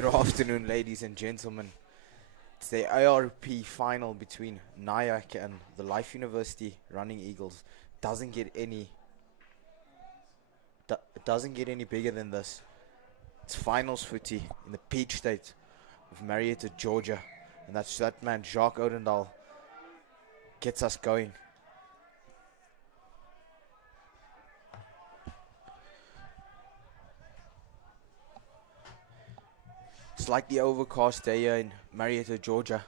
Good afternoon, ladies and gentlemen. It's the ARP final between Nyack and the Life University Running Eagles. Doesn't get any it doesn't get any bigger than this. It's finals footy in the Peach State of Marietta, Georgia, and that's that man Jacques Odendaal gets us going. Slightly overcast day here in Marietta, Georgia.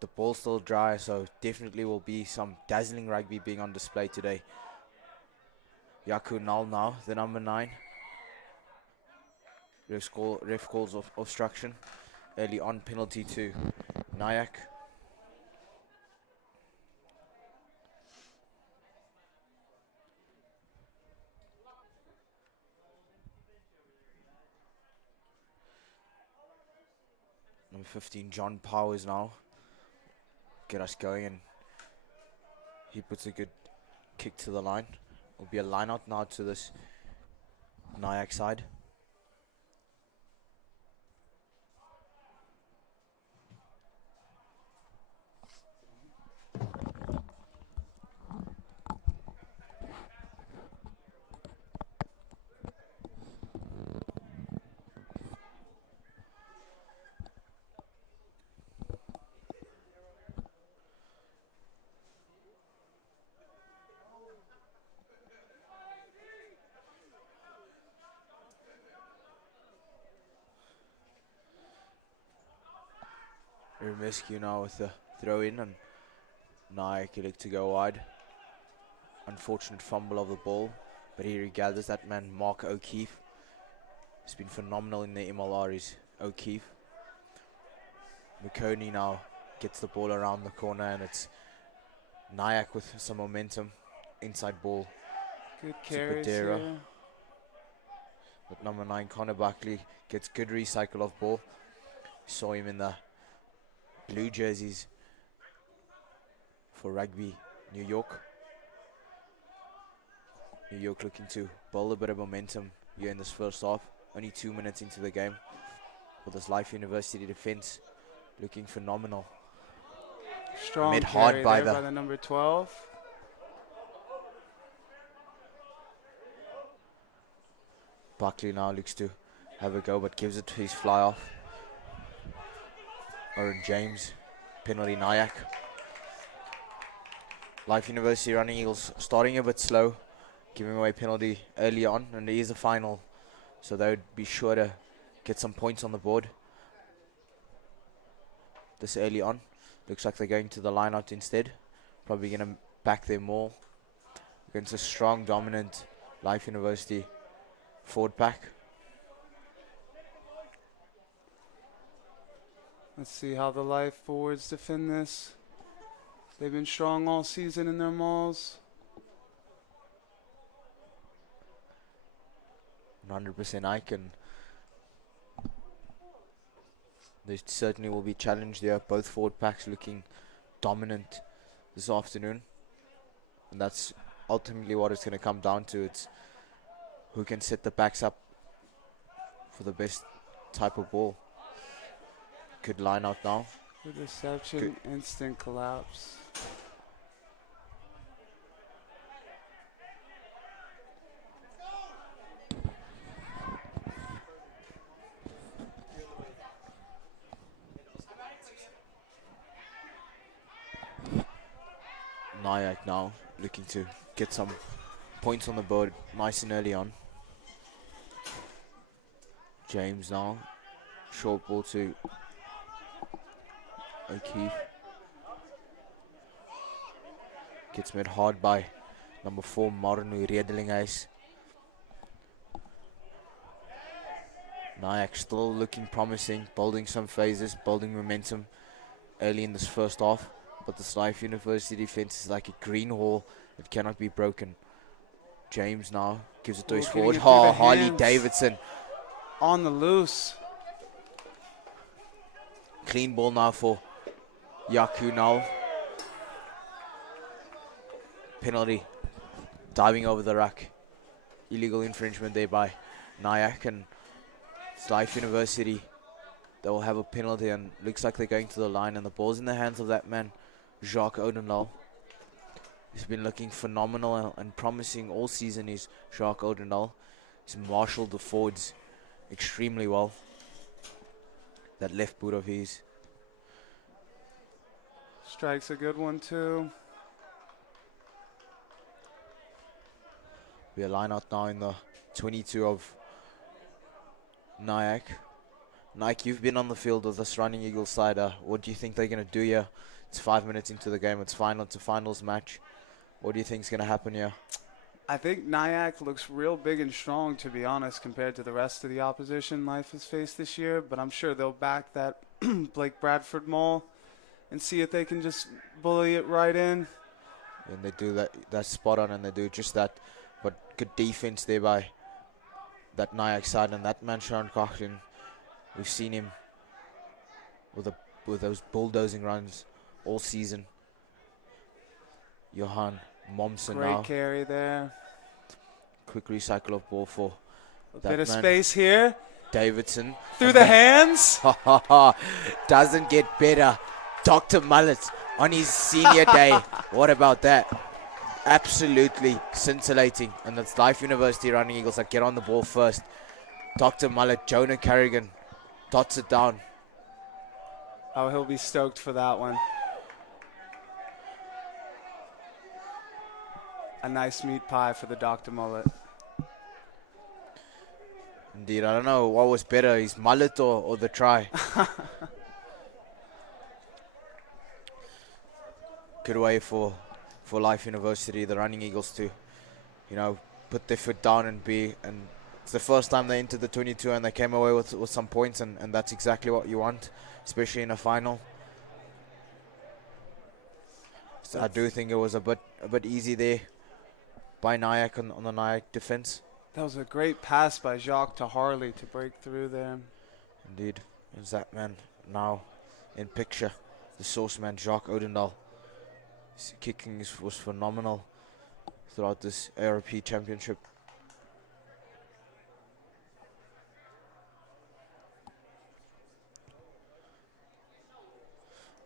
The ball's still dry, so definitely will be some dazzling rugby being on display today. Yaku Nal now, the number 9. Ref calls of obstruction. Early on penalty to Nyack. Number 15, John Powers now. Get us going, and he puts a good kick to the line. It'll be a line out now to this Nyack side. Rescue now with the throw in, and Nyack elect to go wide. Unfortunate fumble of the ball, but he regathers that man, Mark O'Keefe. He's been phenomenal in the MLR, is O'Keefe. McConey now gets the ball around the corner, and it's Nyack with some momentum. Inside ball. Good carries here. But number 9, Connor Buckley, gets good recycle of ball. Saw him in the blue jerseys for Rugby New York. New York looking to build a bit of momentum here in this first half. Only 2 minutes into the game. With this Life University defense looking phenomenal. Strong Mid carry hard by by the number 12. Buckley now looks to have a go, but gives it to his fly off. Oren James, penalty Nyack. Life University Running Eagles starting a bit slow, giving away penalty early on, and it is a final, so they would be sure to get some points on the board this early on. Looks like they're going to the line out instead. Probably going to back their maul against a strong, dominant Life University forward pack. Let's see how the Life forwards defend this. They've been strong all season in their mauls. 100% Icon. They certainly will be challenged there. Both forward packs looking dominant this afternoon. And that's ultimately what it's going to come down to. It's who can set the backs up for the best type of ball. Good line out now. Good reception, instant collapse. Nyack now looking to get some points on the board nice and early on. James now. Short ball to O'Keefe. Gets made hard by number 4, Marnu Redelinghuis. Nyack still looking promising, building some phases, building momentum early in this first half. But the Life University defense is like a green wall that cannot be broken. James now gives it to his forward. Harley Davidson. On the loose. Clean ball now for Yaku now. Penalty. Diving over the ruck. Illegal infringement there by Nyack, and it's Life University. They will have a penalty, and looks like they're going to the line, and the ball's in the hands of that man, Jacques Odendaal. He's been looking phenomenal and promising all season, is Jacques Odendaal. He's marshaled the forwards extremely well. That left boot of his. Strike's a good one too. We are line out now in the 22 of Nyack. Nike, you've been on the field with this Running Eagles side. What do you think they're going to do here? It's 5 minutes into the game. It's a finals match. What do you think is going to happen here? I think Nyack looks real big and strong, to be honest, compared to the rest of the opposition Life has faced this year. But I'm sure they'll back that Blake Bradford maul and see if they can just bully it right in. And they do that. That's spot on, and they do just that. But good defense there by that Nyack side, and that man Sean Cochran. We've seen him with those bulldozing runs all season. Johan Momsen now. Great carry there. Quick recycle of ball for A that bit of man, space here. Davidson. Through the hands. Doesn't get better. Dr. Mullet on his senior day. What about that? Absolutely scintillating. And that's Life University Running Eagles that get on the ball first. Dr. Mullet, Jonah Carrigan dots it down. Oh, he'll be stoked for that one. A nice meat pie for the Dr. Mullet. Indeed, I don't know what was better, his mullet or the try. Good way for Life University, the Running Eagles, to, put their foot down and it's the first time they entered the 22 and they came away with some points, and that's exactly what you want, especially in a final. So I do think it was a bit easy there by Nyack on the Nyack defense. That was a great pass by Jacques to Harley to break through there. Indeed. Is that man now in picture? The source man, Jacques Odendaal. His kicking was phenomenal throughout this ARP championship.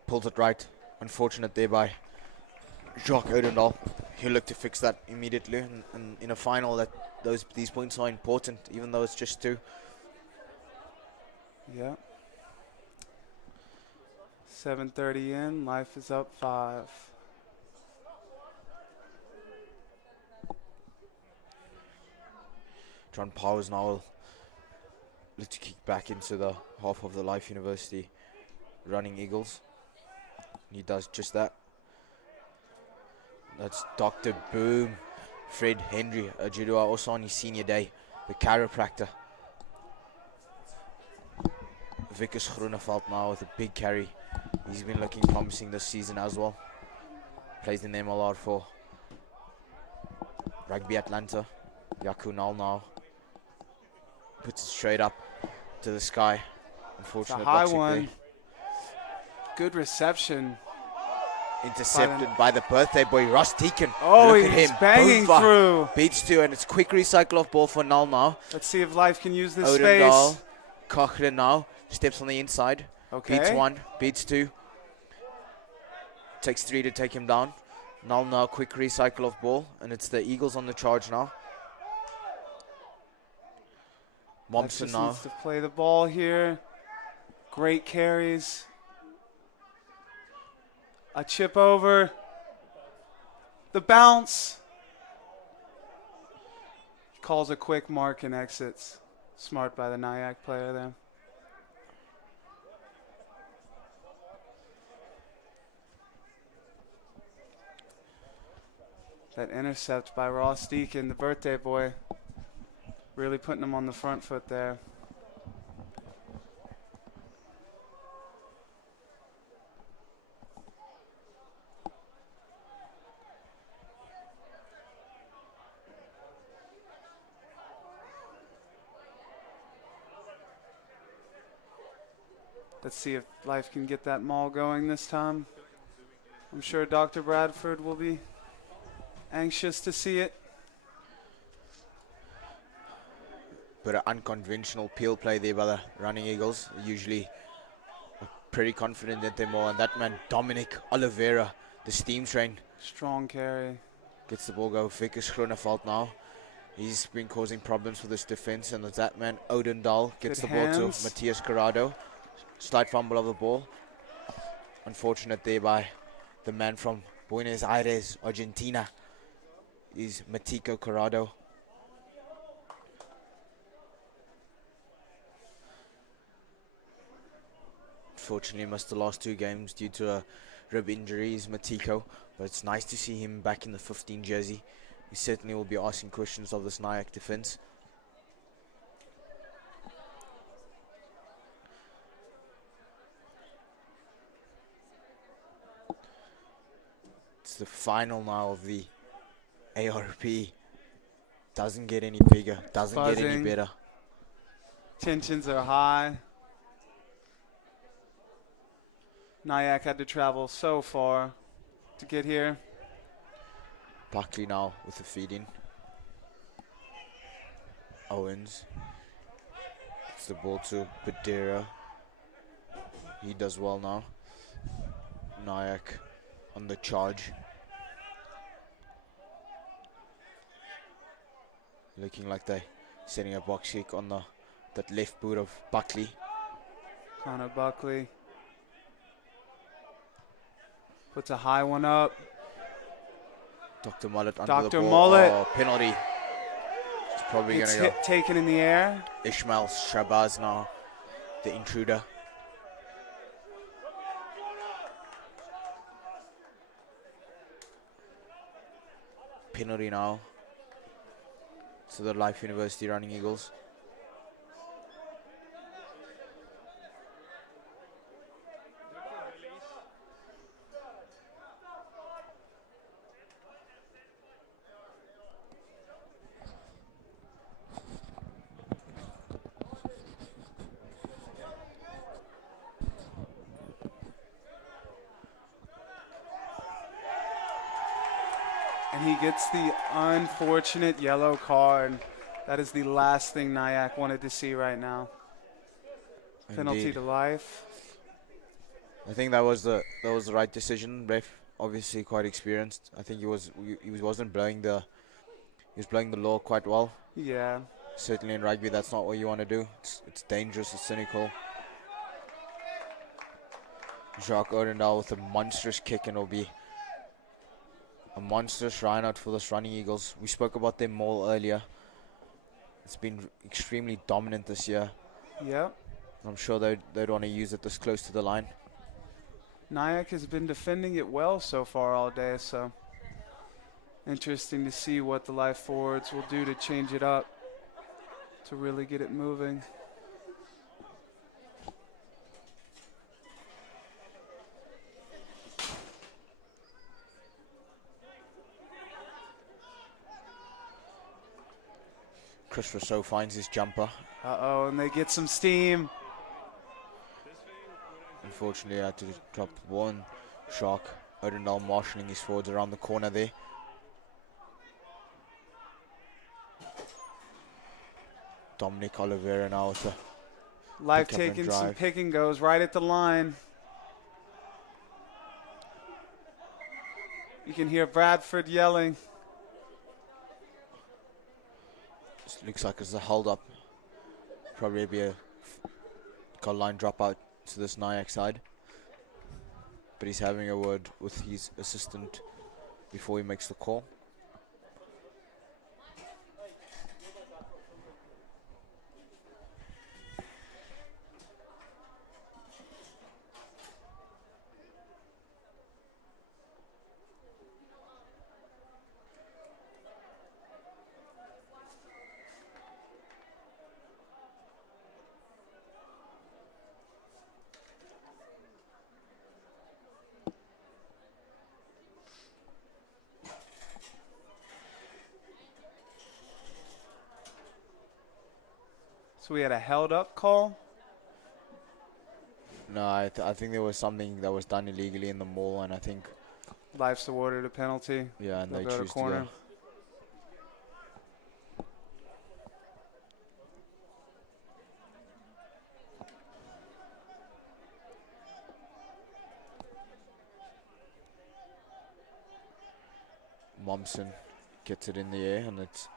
Pulls it right. Unfortunate there by Jacques Odendaal. He'll look to fix that immediately. And in a final, these points are important, even though it's just 2. Yeah. 7:30 in. Life is up 5. John Powers now will look to kick back into the half of the Life University Running Eagles. He does just that. That's Dr. Boom, Fred Henry, a judoa, also on his senior day, the chiropractor. Vickers Groeneveld now with a big carry. He's been looking promising this season as well. Plays in the MLR for Rugby Atlanta. Yakunal now puts it straight up to the sky. Unfortunate. It's a high one. Good reception. Intercepted by the birthday boy, Ross Deacon. Oh, Look at he's him. banging Over. through. Beats 2, and it's quick recycle of ball for Null now. Let's see if Life can use this Odendaal, space. Cochran now, steps on the inside. Okay. Beats 1, beats 2. Takes 3 to take him down. Null now, quick recycle of ball, and it's the Eagles on the charge now. Life just Momsen now. needs to play the ball here. Great carries. A chip over. The bounce. Calls a quick mark and exits. Smart by the Nyack player there. That intercept by Ross Deacon, the birthday boy. Really putting him on the front foot there. Let's see if Life can get that maul going this time. I'm sure Dr. Bradford will be anxious to see it. bit of unconventional peel play there by the running Eagles. Usually pretty confident that they're more. And that man, Dominic Oliveira, the steam train, Strong carry. gets the ball go. Vickers Groeneveld now. He's been causing problems for this defense. And that man, Odendahl, gets Good the ball hands. to Matias Corrado. Slight fumble of the ball. Unfortunate there by the man from Buenos Aires, Argentina, is Matico Corrado. Unfortunately missed the last 2 games due to rib injuries, Matico, but it's nice to see him back in the 15 jersey. He certainly will be asking questions of this Nyack defense. It's the final now of the ARP. Doesn't get any bigger, doesn't get any Buzzing. better. Tensions are high. Nyack had to travel so far to get here. Buckley now with the feed-in. Owens. It's the ball to Badera. He does well now. Nyack on the charge. Looking like they're setting a box kick on that left boot of Buckley. Connor Buckley puts a high one up. Dr. Mullet under Dr. the ball. Mullet. Oh, penalty. It's probably going It's to go. taken in the air. Ishmael Shabazz now, the intruder. Penalty now to the Life University Running Eagles. And he gets the unfortunate yellow card. That is the last thing Nyack wanted to see right now. Penalty Indeed. to life. I think that was the right decision. Ref obviously quite experienced. I think he wasn't blowing the law quite well. Yeah. Certainly in rugby, that's not what you want to do. It's dangerous, it's cynical. Jacques Odendahl with a monstrous kick, and it'll be a monstrous run out for this running Eagles. We spoke about them more earlier. It's been extremely dominant this year. Yep. I'm sure they'd want to use it this close to the line. Nyack has been defending it well so far all day, so interesting to see what the life forwards will do to change it up, to really get it moving. Chris Rousseau finds his jumper. Uh-oh, and they get some steam. Unfortunately, I had to drop one shock. Odendahl marshalling his forwards around the corner there. Dominic Oliveira now with the Life pick up and taking some drive. pick and goes right at the line. You can hear Bradford yelling. This looks like it's a hold up. Probably be a goal line dropout to this Nyack side. But he's having a word with his assistant before he makes the call. So we had a held up call. No, I think there was something that was done illegally in the mall, and I think, Life's awarded a penalty. yeah, and They'll they go to choose to corner. go. Momsen gets it in the air, and it's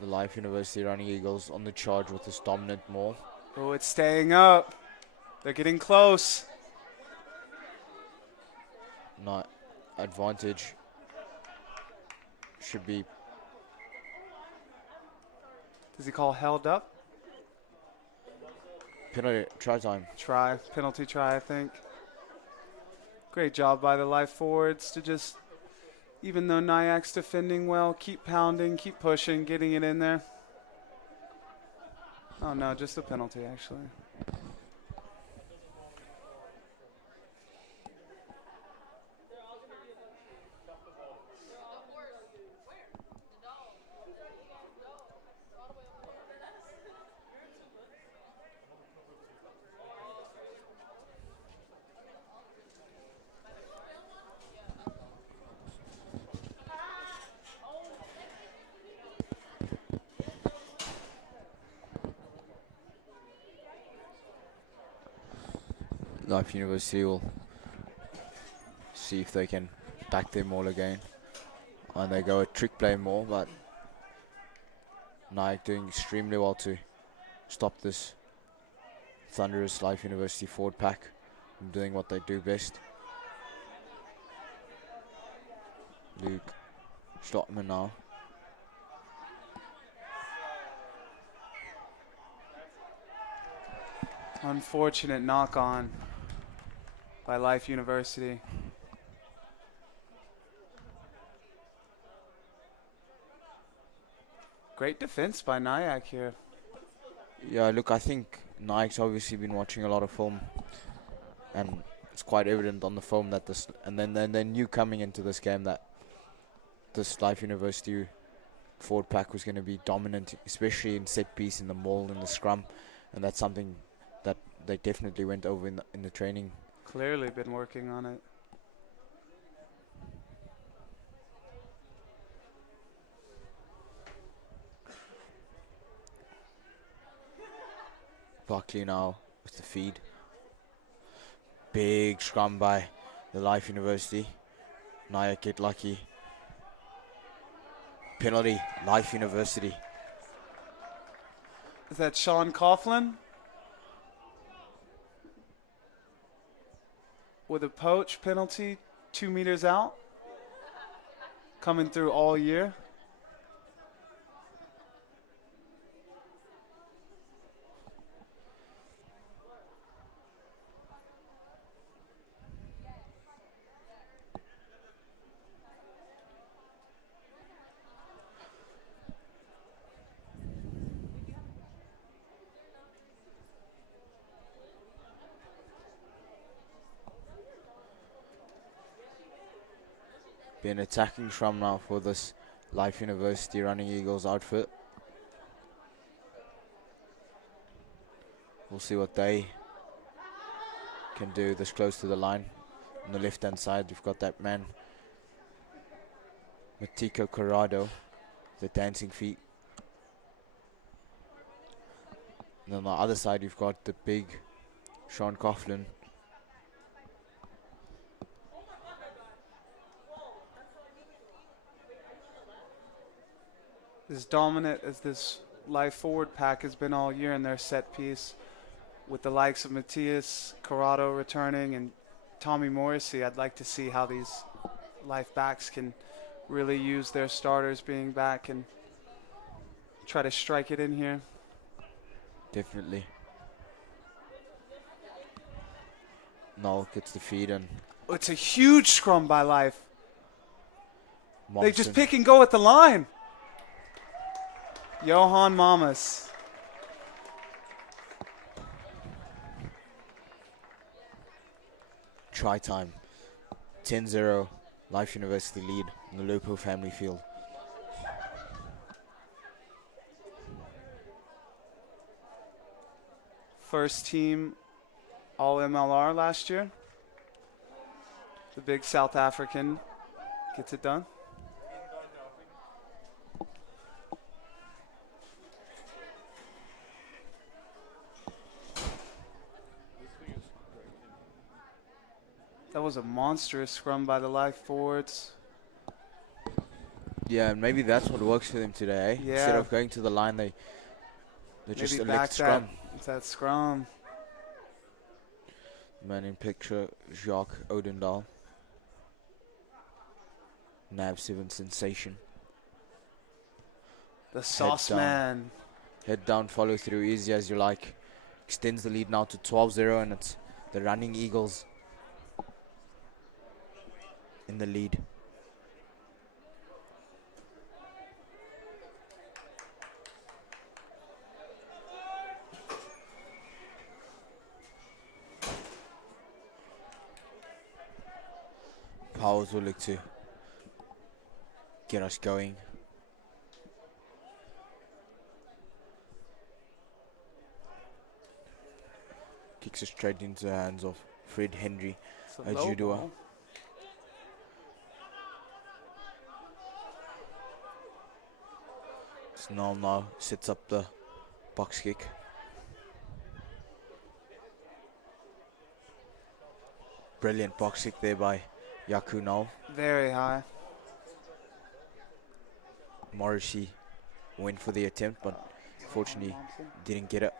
the Life University Running Eagles on the charge with this dominant maul. Oh, it's staying up. They're getting close. Not advantage should be. Does he call held up? Penalty, try time. Try, penalty try, I think. Great job by the Life forwards to just, even though Nyack's defending well, keep pounding, keep pushing, getting it in there. Oh no, just a penalty actually. Life University will see if they can back their maul again. And they go a trick play maul, but Nyack doing extremely well to stop this thunderous Life University forward pack from doing what they do best. Luke Stockman now. Unfortunate knock on by Life University. Great defense by Nyack here. Yeah, look, I think Nyack's obviously been watching a lot of film, and it's quite evident on the film that this, and then they knew coming into this game that this Life University forward pack was going to be dominant, especially in set piece, in the maul, in the scrum, and that's something that they definitely went over in the training. Clearly been working on it. Buckley now with the feed. Big scrum by the Life University. Nyack get lucky. Penalty, Life University. Is that Sean Coughlin? With a poach penalty 2 meters out. Coming through all year. Be an attacking scrum now for this Life University Running Eagles outfit. We'll see what they can do this close to the line. On the left hand side, you've got that man, Matiko Corrado, the dancing feet. And on the other side, you've got the big Sean Coughlin. As dominant as this Life forward pack has been all year in their set piece, with the likes of Matthias Corrado returning and Tommy Morrissey, I'd like to see how these Life backs can really use their starters being back and try to strike it in here. Definitely. Null gets the feed, and It's a huge scrum by Life. They just Momsen. pick and go at the line. Johan Mamas. Try time. 10-0 Life University lead in the Lupo family field. First team All MLR last year. The big South African gets it done. That was a monstrous scrum by the Life forwards. Yeah, and maybe that's what works for them today. Yeah. Instead of going to the line, they Maybe just back elect scrum. that scrum. Man in picture, Jacques Odendaal. Nav 7 sensation. The sauce man. Head down, follow through, easy as you like. Extends the lead now to 12-0, and it's the Running Eagles in the lead. Powers will look to get us going. Kicks it straight into the hands of Fred Henry, a judoer. Snell now sets up the box kick. Brilliant box kick there by Yaku Null. Very high. Morrissey went for the attempt, but fortunately didn't get it.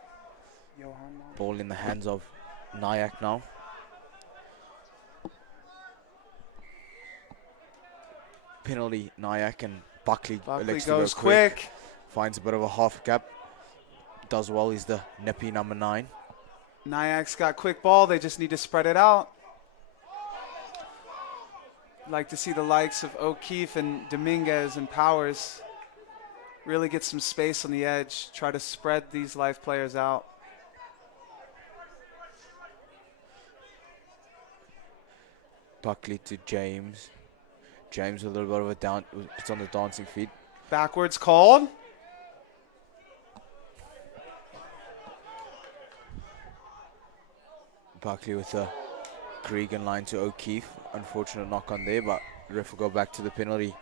Ball in the hands of Nyack now. Penalty, Nyack, and Buckley elects goes to go quick. quick. Finds a bit of a half gap. Does well, he's the nippy number 9. Nyack's got quick ball, they just need to spread it out. Like to see the likes of O'Keefe and Dominguez and Powers really get some space on the edge, try to spread these life players out. Buckley to James. James with a little bit of a down, it's on the dancing feet. Backwards called. Buckley with a Gregan line to O'Keefe. Unfortunate knock on there, but the ref will go back to the penalty.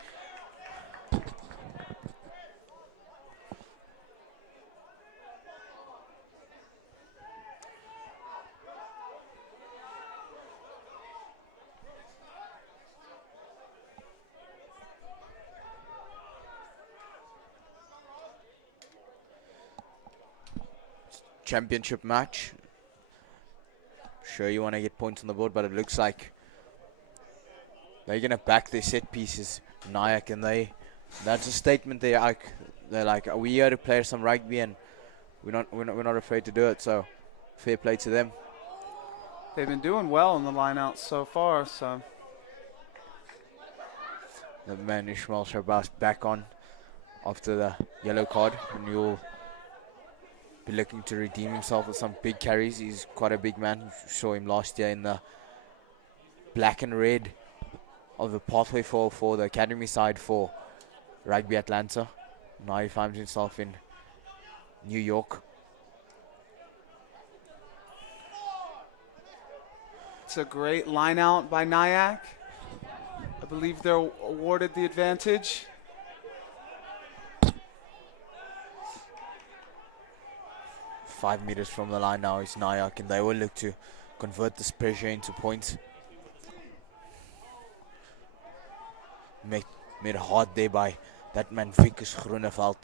Championship match. Sure, you want to get points on the board, but it looks like they're gonna back their set pieces, Nyack, and that's a statement. They're like, are we here to play some rugby, and we're not afraid to do it. So, fair play to them. They've been doing well in the line out so far. So, the man Ishmael Shabazz back on after the yellow card, and you'll be looking to redeem himself with some big carries. He's quite a big man. You saw him last year in the black and red of the pathway for the academy side for Rugby Atlanta. Now he finds himself in New York. It's a great line out by Nyack. I believe they're awarded the advantage. Five meters from the line now is Nyack, and they will look to convert this pressure into points. Made hard there by that man Vickers Groeneveld.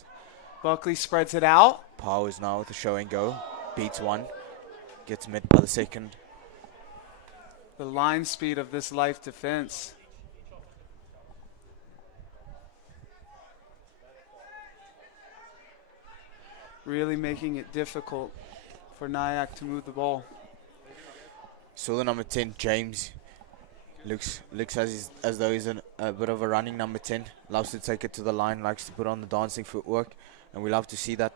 Buckley spreads it out. Powers now with a show and go. Beats one. Gets met by the second. The line speed of this life defense. Really making it difficult for Nyack to move the ball. So the number 10, James, looks as though he's a bit of a running number 10. Loves to take it to the line, likes to put on the dancing footwork, and we love to see that.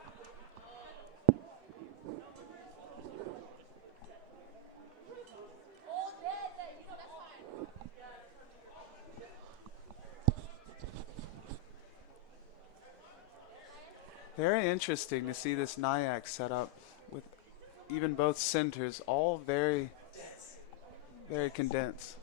Very interesting to see this Nyack set up with even both centers, all very, very condensed.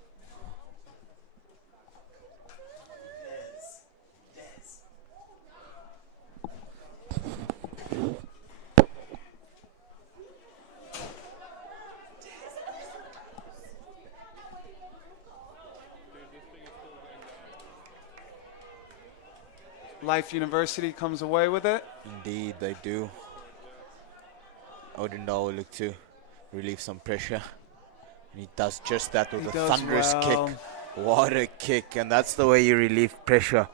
Life University comes away with it. Indeed, they do. Odendahl will look to relieve some pressure. And he does just that with He a does thunderous well. kick. What a kick, and that's the way you relieve pressure.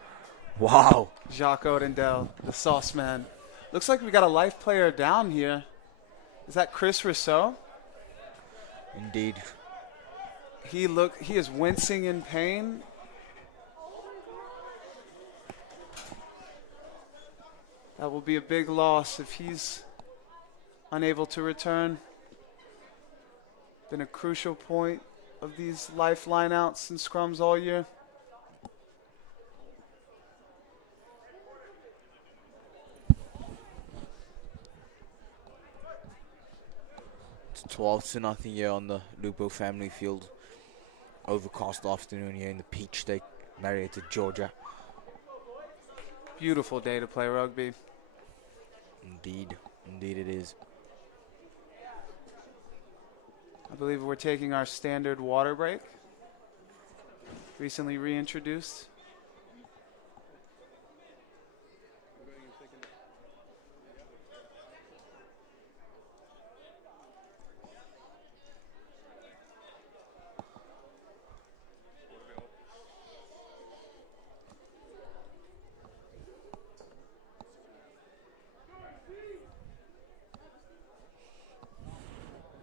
Wow. Jacques Odendahl, the sauce man. Looks like we got a life player down here. Is that Chris Rousseau? Indeed. He is wincing in pain. That will be a big loss if he's unable to return. Been a crucial point of these life lineouts and scrums all year. It's 12-0 here on the Lupo family field. Overcast afternoon here in the Peach State, Marietta, Georgia. Beautiful day to play rugby. Indeed, indeed it is. I believe we're taking our standard water break. Recently reintroduced.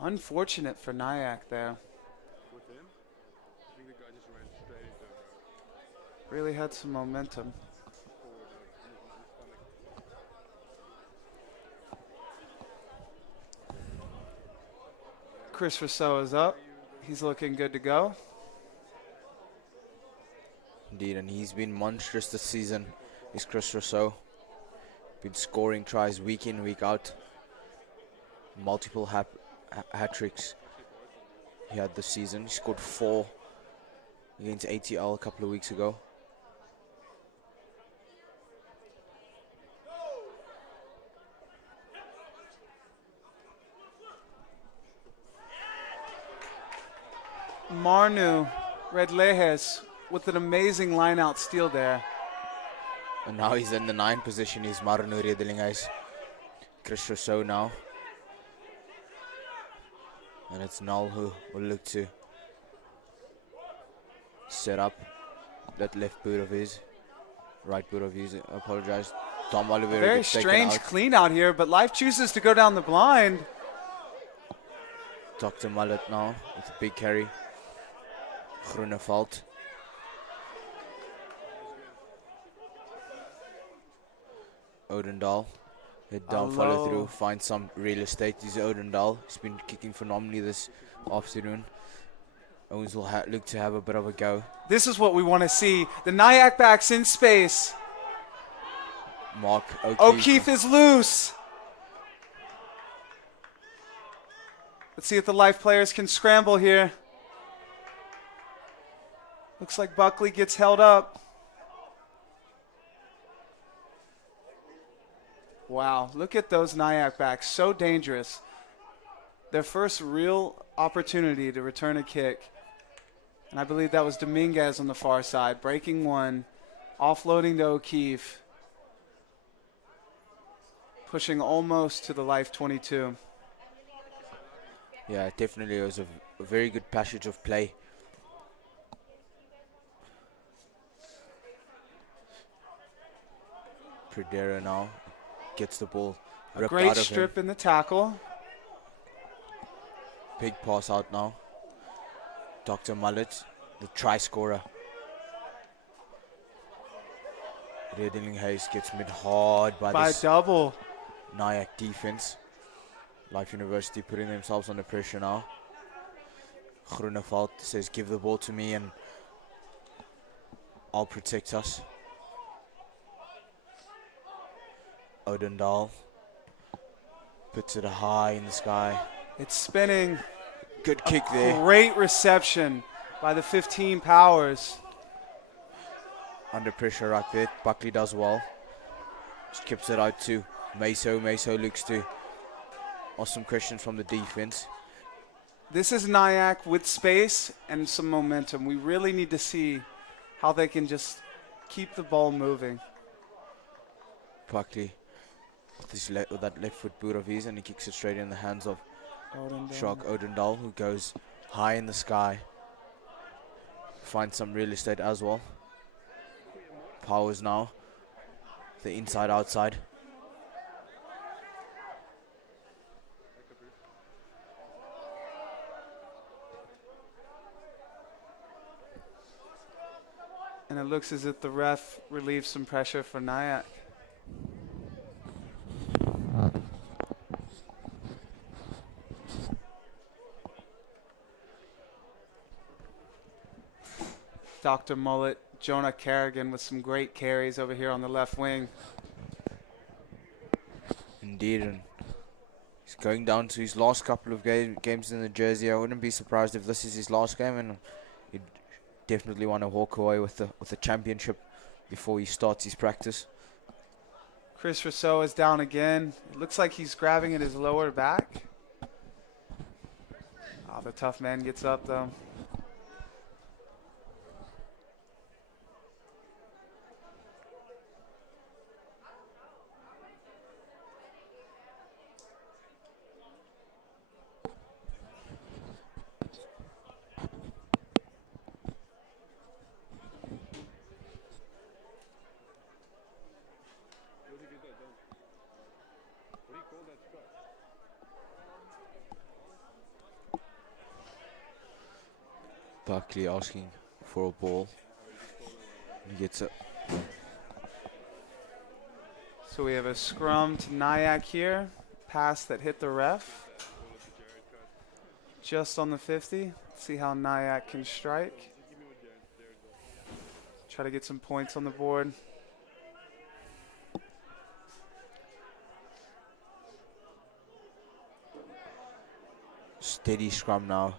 Unfortunate for Nyack there. With him, I think the guy just ran straight into him, bro. Really had some momentum. Chris Rousseau is up. He's looking good to go. Indeed, and he's been monstrous this season, is Chris Rousseau. Been scoring tries week in, week out. Multiple hat-tricks he had this season. He scored 4 against ATL a couple of weeks ago. Marnu Redlejes with an amazing line-out steal there. And now he's in the 9 position. He's Marnu Redelinghuyse. Chris Rousseau now. And it's Null who will look to set up that left boot of his. Right boot of his, I apologize. Tom Oliveira Very gets taken strange out. clean out here, but Life chooses to go down the blind. Dr. Mullet now with a big carry. Groeneveld. Odendahl. Head down, follow through, find some real estate. This is Odendahl. He's been kicking phenomenally this afternoon. Owens will look to have a bit of a go. This is what we want to see. The Nyack backs in space. Mark O'Keefe is loose. Let's see if the Life players can scramble here. Looks like Buckley gets held up. Wow, look at those Nyack backs, so dangerous. Their first real opportunity to return a kick. And I believe that was Dominguez on the far side, breaking one, offloading to O'Keefe, pushing almost to the Life 22. Yeah, definitely it was a very good passage of play. Perdera now gets the ball ripped Great out of strip him. in the tackle. Big pass out now. Dr. Mullet, the try scorer. Redelinghuyse gets mid hard by this double. Nyack defense. Life University putting themselves under pressure now. Groeneveld says, give the ball to me and I'll protect us. Odendahl puts it high in the sky. It's spinning. Good kick there. Great reception by the 15 Powers. Under pressure right there. Buckley does well. Just keeps it out to Meso. Meso looks to ask some questions from the defense. This is Nyack with space and some momentum. We really need to see how they can just keep the ball moving. Buckley with that left foot boot of his, and he kicks it straight in the hands of Shark Odendahl, who goes high in the sky. Finds some real estate as well. Powers now. The inside outside. And it looks as if the ref relieves some pressure for Nyack. Dr. Mullet, Jonah Kerrigan with some great carries over here on the left wing. Indeed, and he's going down to his last couple of games in the jersey. I wouldn't be surprised if this is his last game, and he'd definitely want to walk away with the championship before he starts his practice. Chris Rousseau is down again. It looks like he's grabbing at his lower back. Oh, the tough man gets up though. Where did he get that done? What do you call that shot? Buckley asking for a ball. He gets it. So we have a scrum to Nyack here. Pass that hit the ref. Just on the 50. See how Nyack can strike. Try to get some points on the board. Steady scrum now.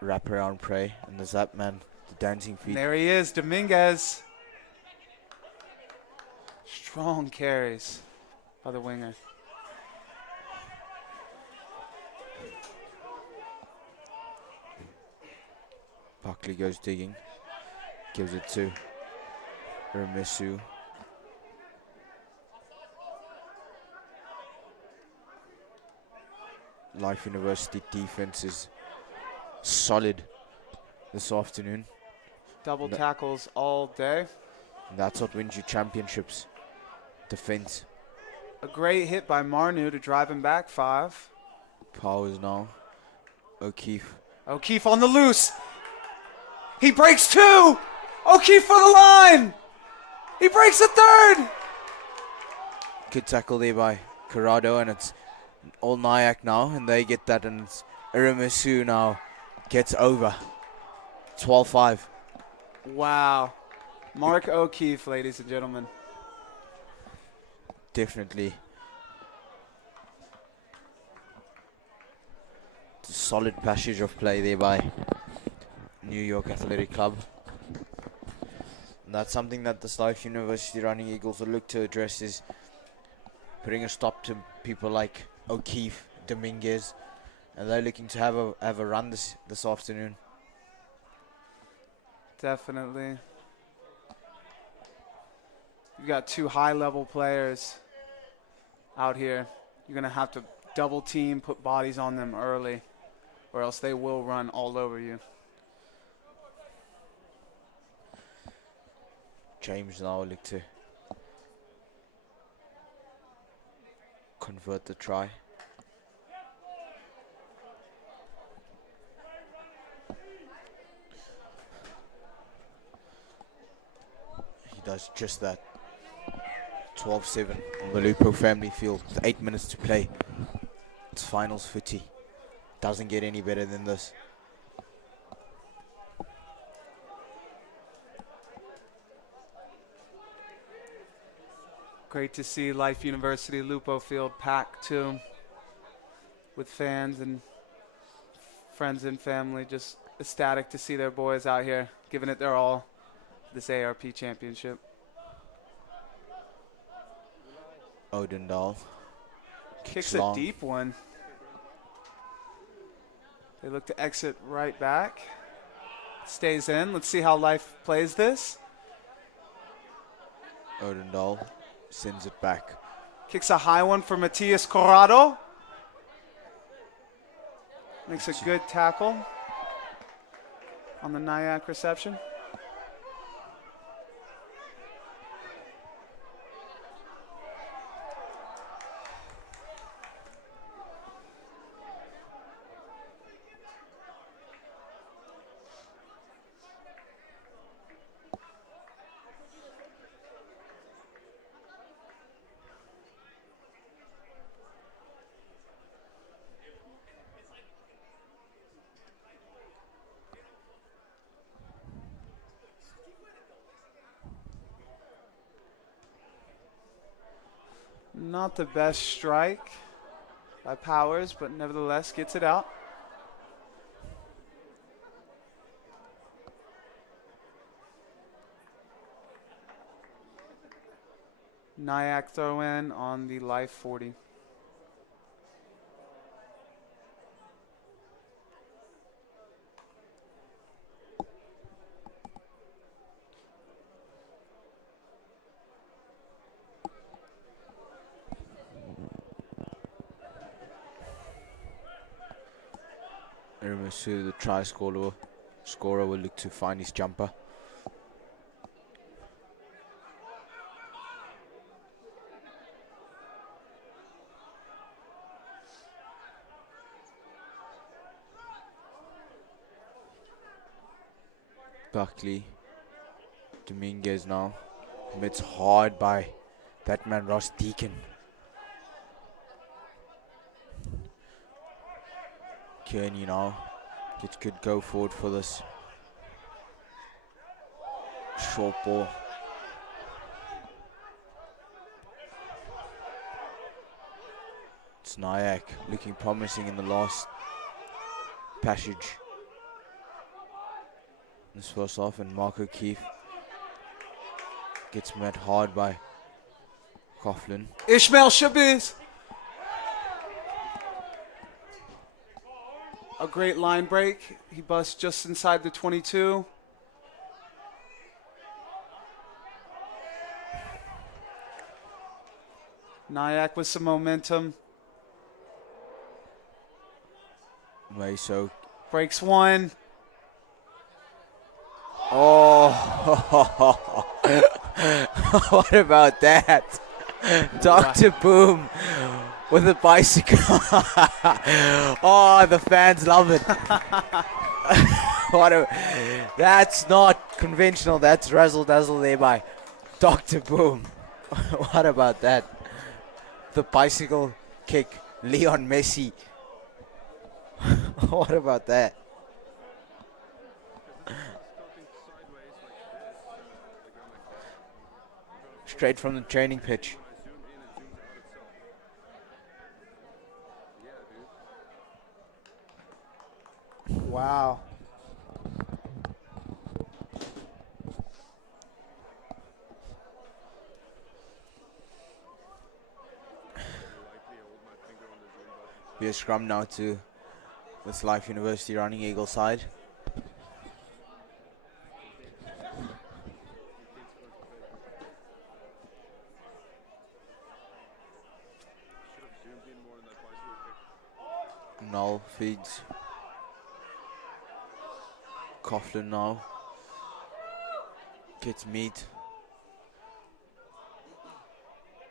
Wrap around prey, and there's that man, the dancing feet. And there he is, Dominguez. Strong carries by the winger. Buckley goes digging, gives it to Remisu. Life University defense is solid this afternoon. Double tackles all day. And that's what wins you championships. Defense. A great hit by Marnu to drive him back 5. Powers now. O'Keefe. O'Keefe on the loose. He breaks 2. O'Keefe for the line. He breaks a 3rd. Good tackle there by Corrado, and it's all Nyack now, and they get that, and it's Irimisu now gets over. 12-5. Wow. Mark O'Keefe, ladies and gentlemen. Definitely. It's a solid passage of play there by New York Athletic Club. And that's something that the Life University Running Eagles will look to address, is putting a stop to people like O'Keefe, Dominguez, and they're looking to have a run this afternoon. Definitely. You got 2 high-level players out here. You're going to have to double team, put bodies on them early, or else they will run all over you. James now will look to convert the try. He does just that. 12-7 on the Lupo family field with 8 minutes to play. It's finals footy. Doesn't get any better than this. Great to see Life University Lupo Field packed too, with fans and friends and family just ecstatic to see their boys out here giving it their all this ARP championship. Odendahl Kicks long. a deep one. They look to exit right back. Stays in. Let's see how Life plays this. Odendal sends it back. Kicks a high one for Matias Corrado. Makes a good tackle on the Nyack reception. Not the best strike by Powers, but nevertheless gets it out. Nyack throw in on the life 40. Irimasu, the try scorer, will look to find his jumper. Buckley, Dominguez now. It's hard by that man Ross Deacon. Kearney now. It could go forward for this short ball. It's Nyack looking promising in the last passage. This first off, and Mark O'Keefe gets met hard by Coughlin. Ishmael Shabiz. A great line break. He busts just inside the 22. Nyack with some momentum. Meso. Breaks one. Oh, what about that? Dr. Boom with a bicycle. Oh, the fans love it. That's not conventional. That's razzle dazzle there by Dr. Boom. What about that? The bicycle kick, Leon Messi. What about that? Straight from the training pitch. Wow. Be a scrum now to this Life University running Eagle side. Null feeds. Coughlin now. Gets meat.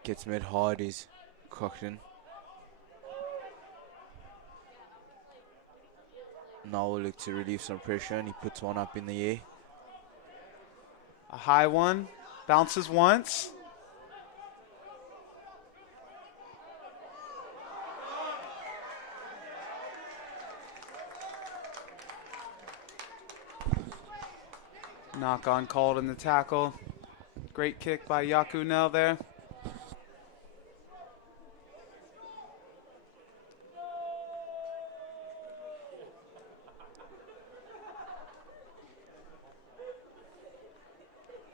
Gets met hard is Coughlin. Now will look to relieve some pressure and he puts one up in the air. A high one. Bounces once. Knock on called in the tackle. Great kick by Yaku Nell there.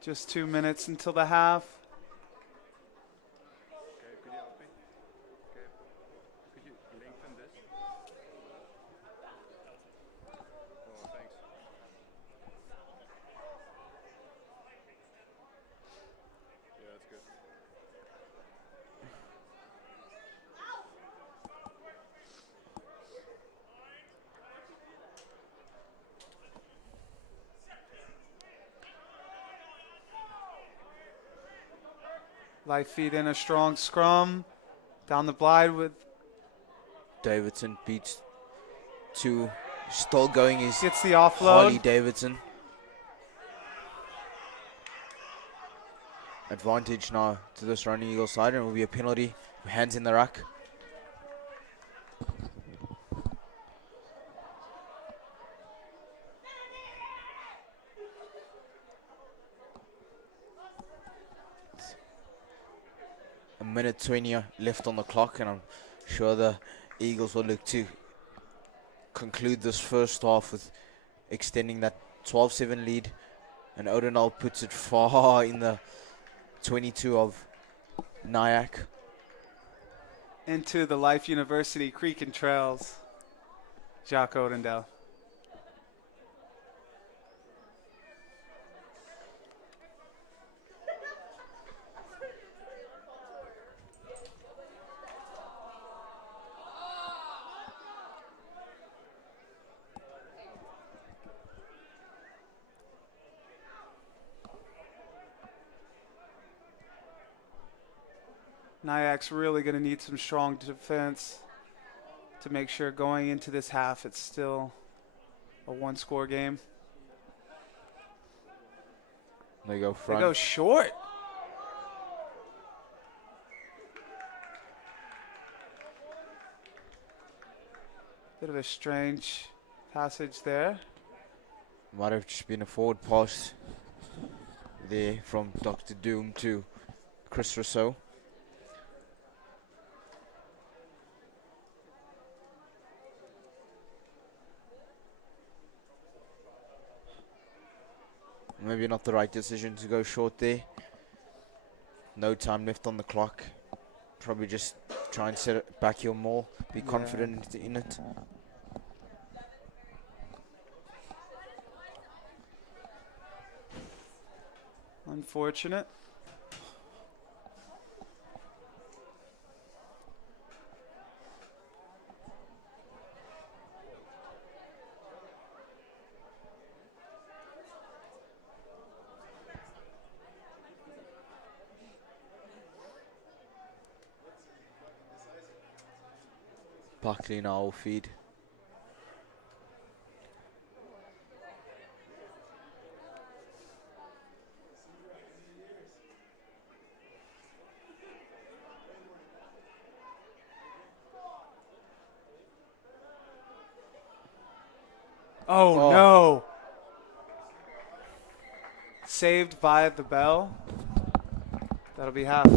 Just 2 minutes until the half. Okay, could you help me? Okay. Could you lengthen this? Oh, thanks. Yeah, that's good. Light feet in a strong scrum. Down the glide with Davidson beats two. Still going is gets the Harley offload. Davidson. Advantage now to this Running Eagle side, and it will be a penalty. Hands in the rack. A minute 20 left on the clock, and I'm sure the Eagles will look to conclude this first half with extending that 12-7 lead. And Odenal puts it far in the 22 of Nyack. Into the Life University Creek and Trails. Jacques Odendell. Nyack's really going to need some strong defense to make sure going into this half it's still a one-score game. They go front. They go short. Bit of a strange passage there. Might have just been a forward pass there from Dr. Doom to Chris Rousseau. Maybe not the right decision to go short there. No time left on the clock. Probably just try and set it back heel more. Be confident in it. Unfortunate. Buckley now will feed. Oh, no. Saved by the bell. That'll be half.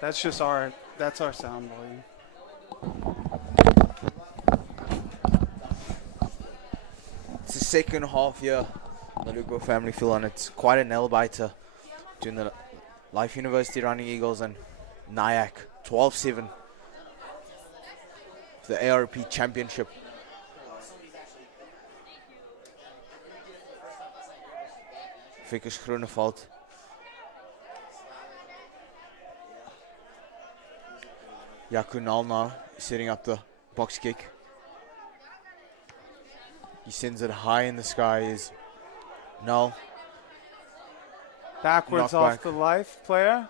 That's just that's our sound volume. It's the second half here. The Lugo family field, and it's quite a nail biter between the Life University Running Eagles and Nyack. 12-7 for the ARP championship. Vickers Groeneveld. Yakunal now setting up the box kick. He sends it high in the sky. Is Null. Backwards Knockback. off the Life player.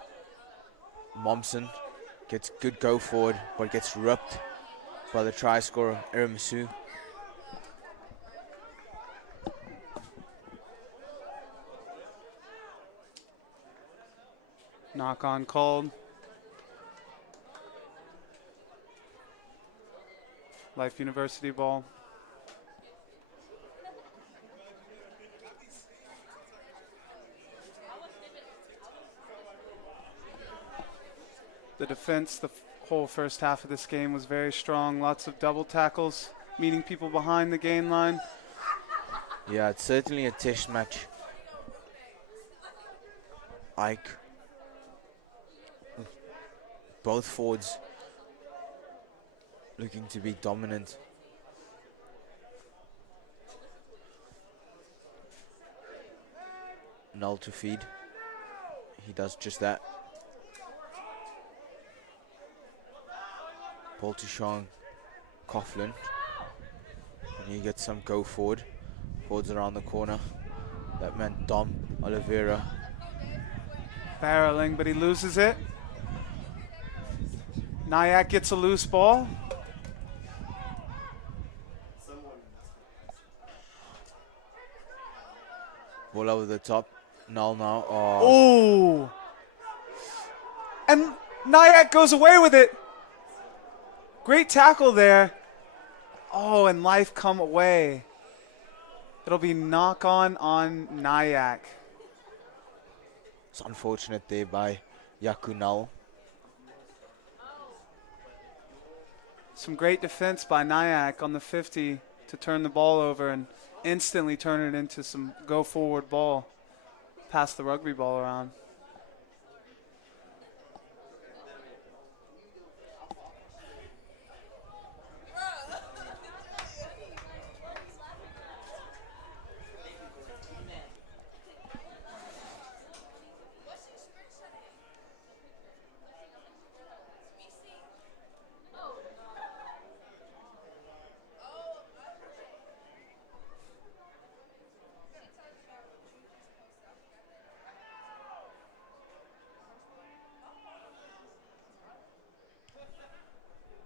Momsen gets good go forward, but gets ripped by the try scorer, Eremisu. Knock on called. Life University ball. The defense, the whole first half of this game was very strong. Lots of double tackles, meeting people behind the gain line. Yeah, it's certainly a test match. Ike. Both forwards looking to be dominant. Null to feed. He does just that. Ball to Sean Coughlin. And he gets some go forward. Forwards around the corner. That man Dom Oliveira. Barreling, but he loses it. Nyack gets a loose ball. Ball over the top. Null now. Oh. Ooh. And Nyack goes away with it. Great tackle there. Oh, and Life come away. It'll be knock on Nyack. It's unfortunate there by Yakunal. Some great defense by Nyack on the 50 to turn the ball over and instantly turn it into some go forward ball. Pass the rugby ball around.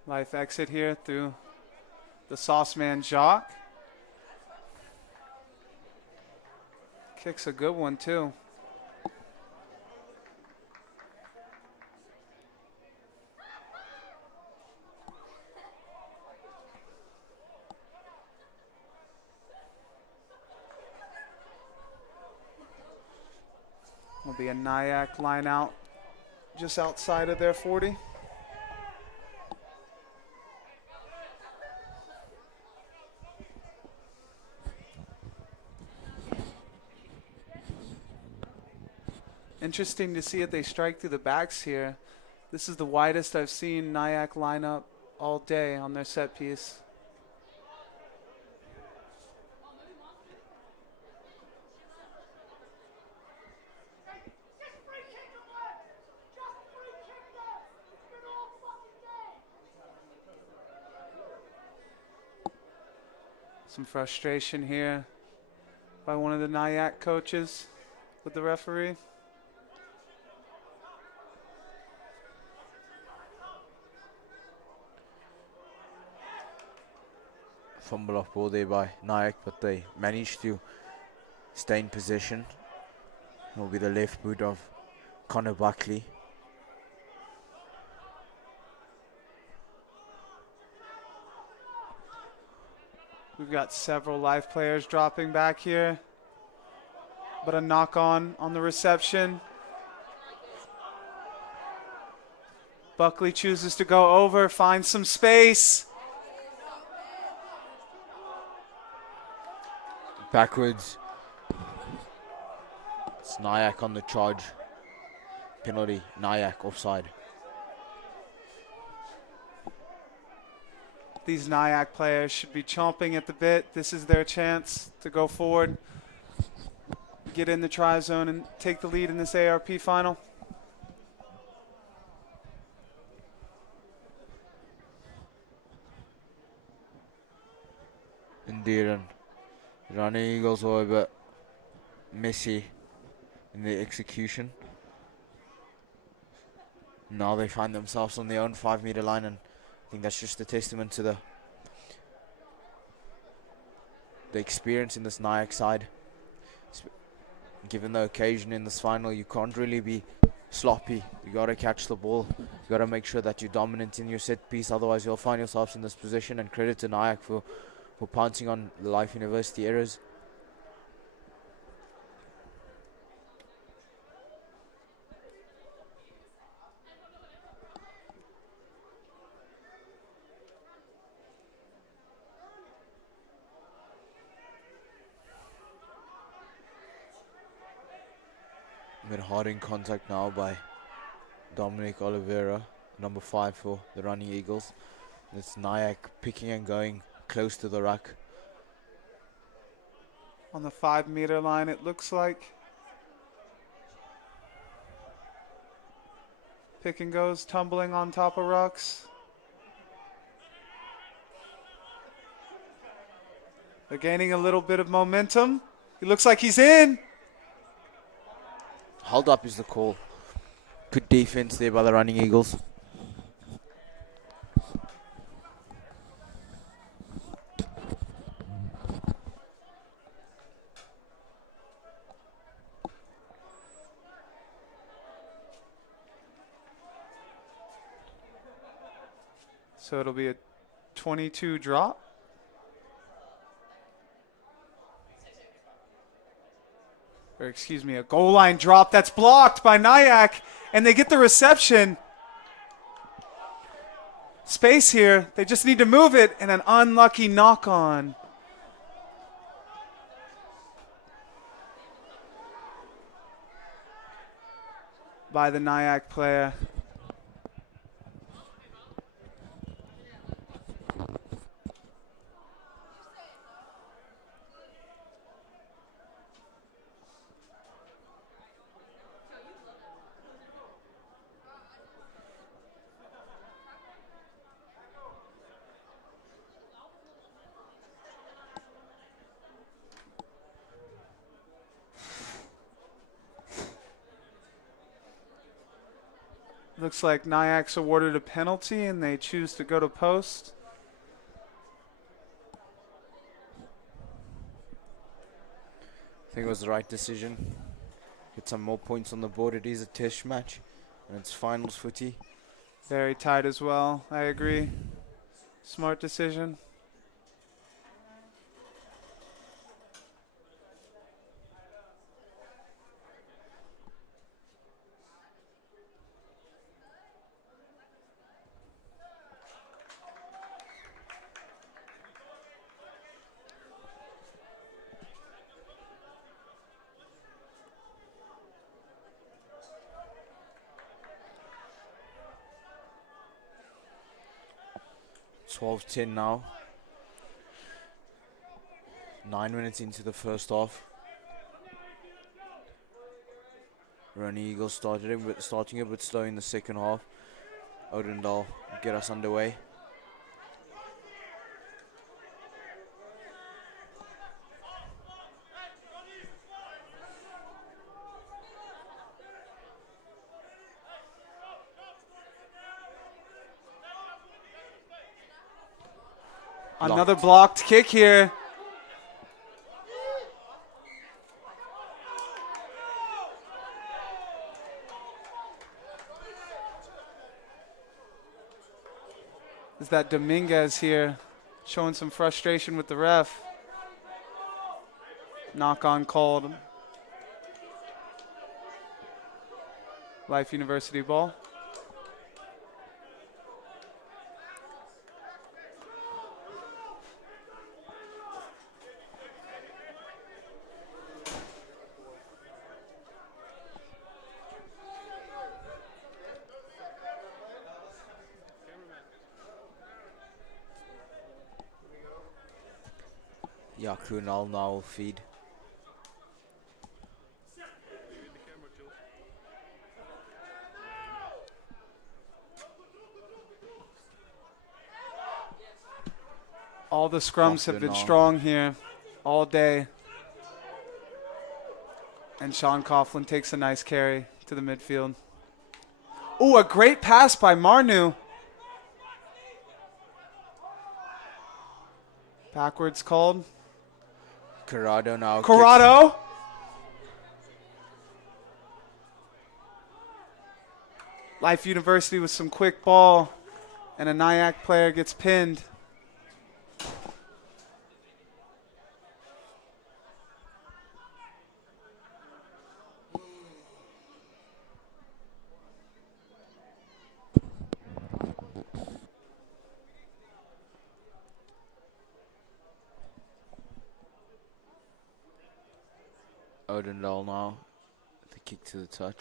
Life exit here through the sauce man Jacques. Kicks a good one too. Will be a Nyack line out just outside of their 40. Interesting to see if they strike through the backs here. This is the widest I've seen Nyack line up all day on their set piece. Some frustration here by one of the Nyack coaches with the referee. Fumble off ball there by Nyack, but they managed to stay in possession. It will be the left boot of Connor Buckley. We've got several Life players dropping back here, but a knock on the reception. Buckley chooses to go over, finds some space. Backwards. It's Nyack on the charge. Penalty, Nyack offside. These Nyack players should be chomping at the bit. This is their chance to go forward, get in the try zone, and take the lead in this ARP final. Indeed, and Running Eagles were a bit messy in their execution. Now they find themselves on their own 5 meter line, and I think that's just a testament to the experience in this Nyack side. Given the occasion in this final, you can't really be sloppy. You got to catch the ball. You got to make sure that you're dominant in your set piece, otherwise you'll find yourselves in this position. And credit to Nyack for pouncing on the Life University errors. Bit hard in contact now by Dominic Oliveira, number 5 for the Running Eagles. It's Nyack picking and going close to the ruck. On the 5 meter line, it looks like. Pick and goes, tumbling on top of rucks. They're gaining a little bit of momentum. He looks like he's in. Hold up is the call. Good defense there by the Running Eagles. So it'll be a 22 drop. Or excuse me, a goal line drop that's blocked by Nyack, and they get the reception. Space here, they just need to move it, and an unlucky knock on. By the Nyack player. Looks like Nyack's awarded a penalty and they choose to go to post. I think it was the right decision. Get some more points on the board. It is a test match and it's finals footy. Very tight as well, I agree. Smart decision. It's 12-10 now. 9 minutes into the first half. Running Eagles starting a bit slow in the second half. Odendal get us underway. Another blocked kick here. Is that Dominguez here showing some frustration with the ref. Knock on called. Life University ball. Yeah, Kunal now will feed. In the camera, Jules. All the scrums have been Coughlin now. strong here all day. And Sean Coughlin takes a nice carry to the midfield. Ooh, a great pass by Marnu. Backwards called. Corrado now. Corrado. Life University with some quick ball. And a Nyack player gets pinned. Odendall now. The kick to the touch.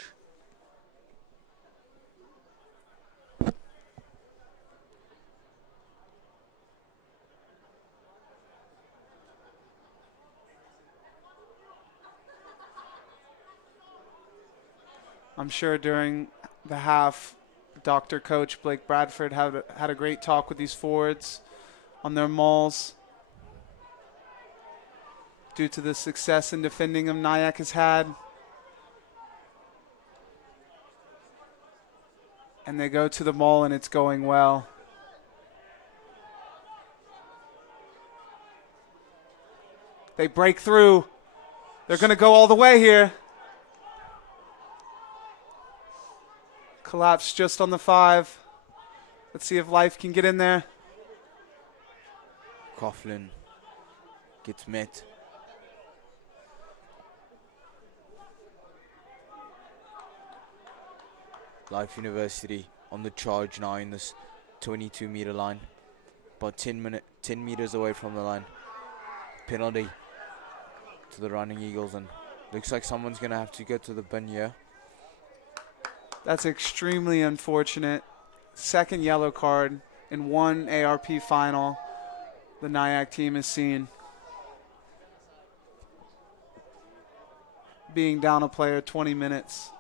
I'm sure during the half, Dr. Coach Blake Bradford had a great talk with these forwards on their mauls. Due to the success in defending him Nyack has had. And they go to the maul and it's going well. They break through. They're going to go all the way here. Collapse just on the 5. Let's see if Life can get in there. Coughlin gets met. Life University on the charge now in this 22-meter line. About 10 meters away from the line. Penalty to the Running Eagles, and looks like someone's going to have to go to the bin here. That's extremely unfortunate. Second yellow card in one ARP final the Nyack team has seen. Being down a player 20 minutes.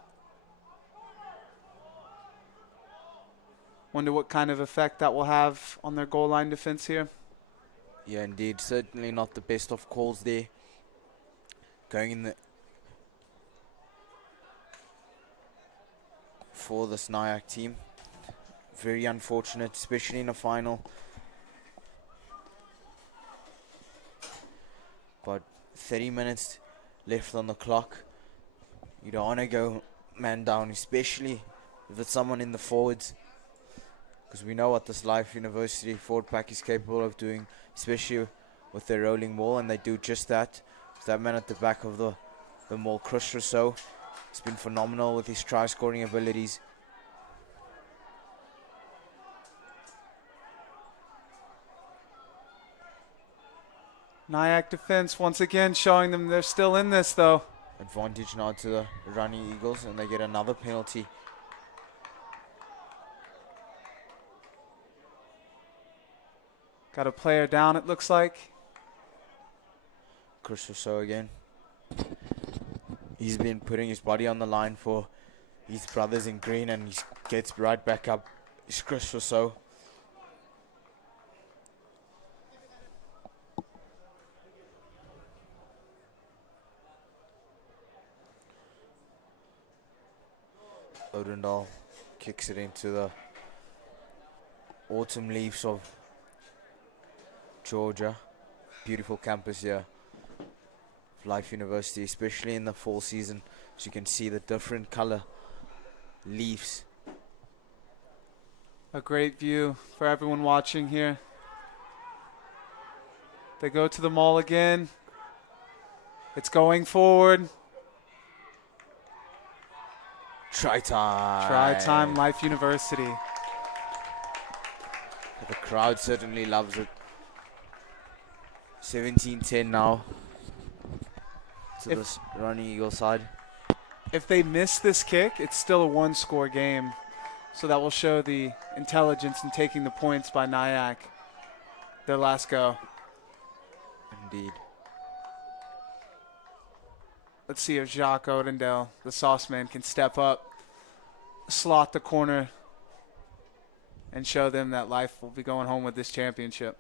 Wonder what kind of effect that will have on their goal line defense here. Yeah, indeed. Certainly not the best of calls there. Going in the for this Nyack team. Very unfortunate, especially in a final. But 30 minutes left on the clock. You don't want to go man down, especially if it's someone in the forwards. Because we know what this Life University forward pack is capable of doing, especially with their rolling ball, and they do just that. That man at the back of the ball, Chris Rousseau, has been phenomenal with his try-scoring abilities. Nyack defense once again showing them they're still in this though. Advantage now to the Running Eagles, and they get another penalty. Got a player down, it looks like. Chris Rousseau again. He's been putting his body on the line for his brothers in green, and he gets right back up. It's Chris Rousseau. Odendall kicks it into the autumn leaves of Georgia. Beautiful campus here. Life University, especially in the fall season, so you can see the different color leaves. A great view for everyone watching here. They go to the maul again. It's going forward. Try time. Try time, Life University. The crowd certainly loves it. 17-10 now to this Running Eagle side. If they miss this kick, it's still a one-score game. So that will show the intelligence in taking the points by Nyack. Their last go. Indeed. Let's see if Jacques Odendale, the sauce man, can step up, slot the corner, and show them that Life will be going home with this championship.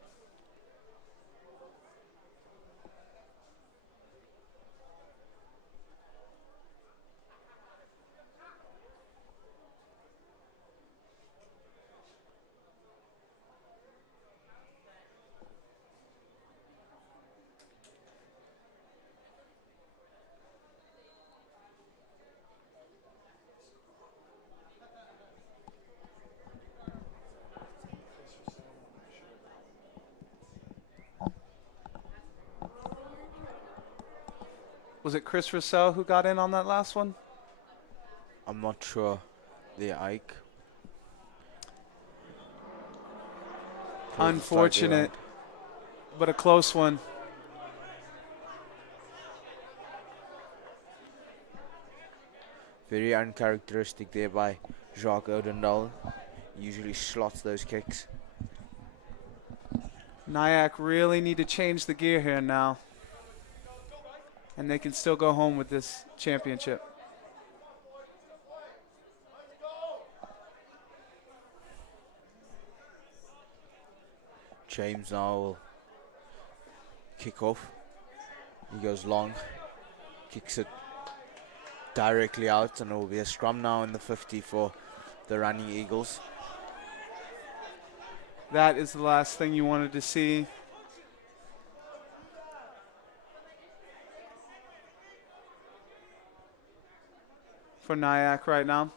Was it Chris Rousseau who got in on that last one? I'm not sure. The Ike. Unfortunate, but a close one. Very uncharacteristic there by Jacques Odendal. Usually slots those kicks. Nyack really need to change the gear here now. And they can still go home with this championship. James now will kick off. He goes long, kicks it directly out, and it will be a scrum now in the 50 for the Running Eagles. That is the last thing you wanted to see. For Nyack right now.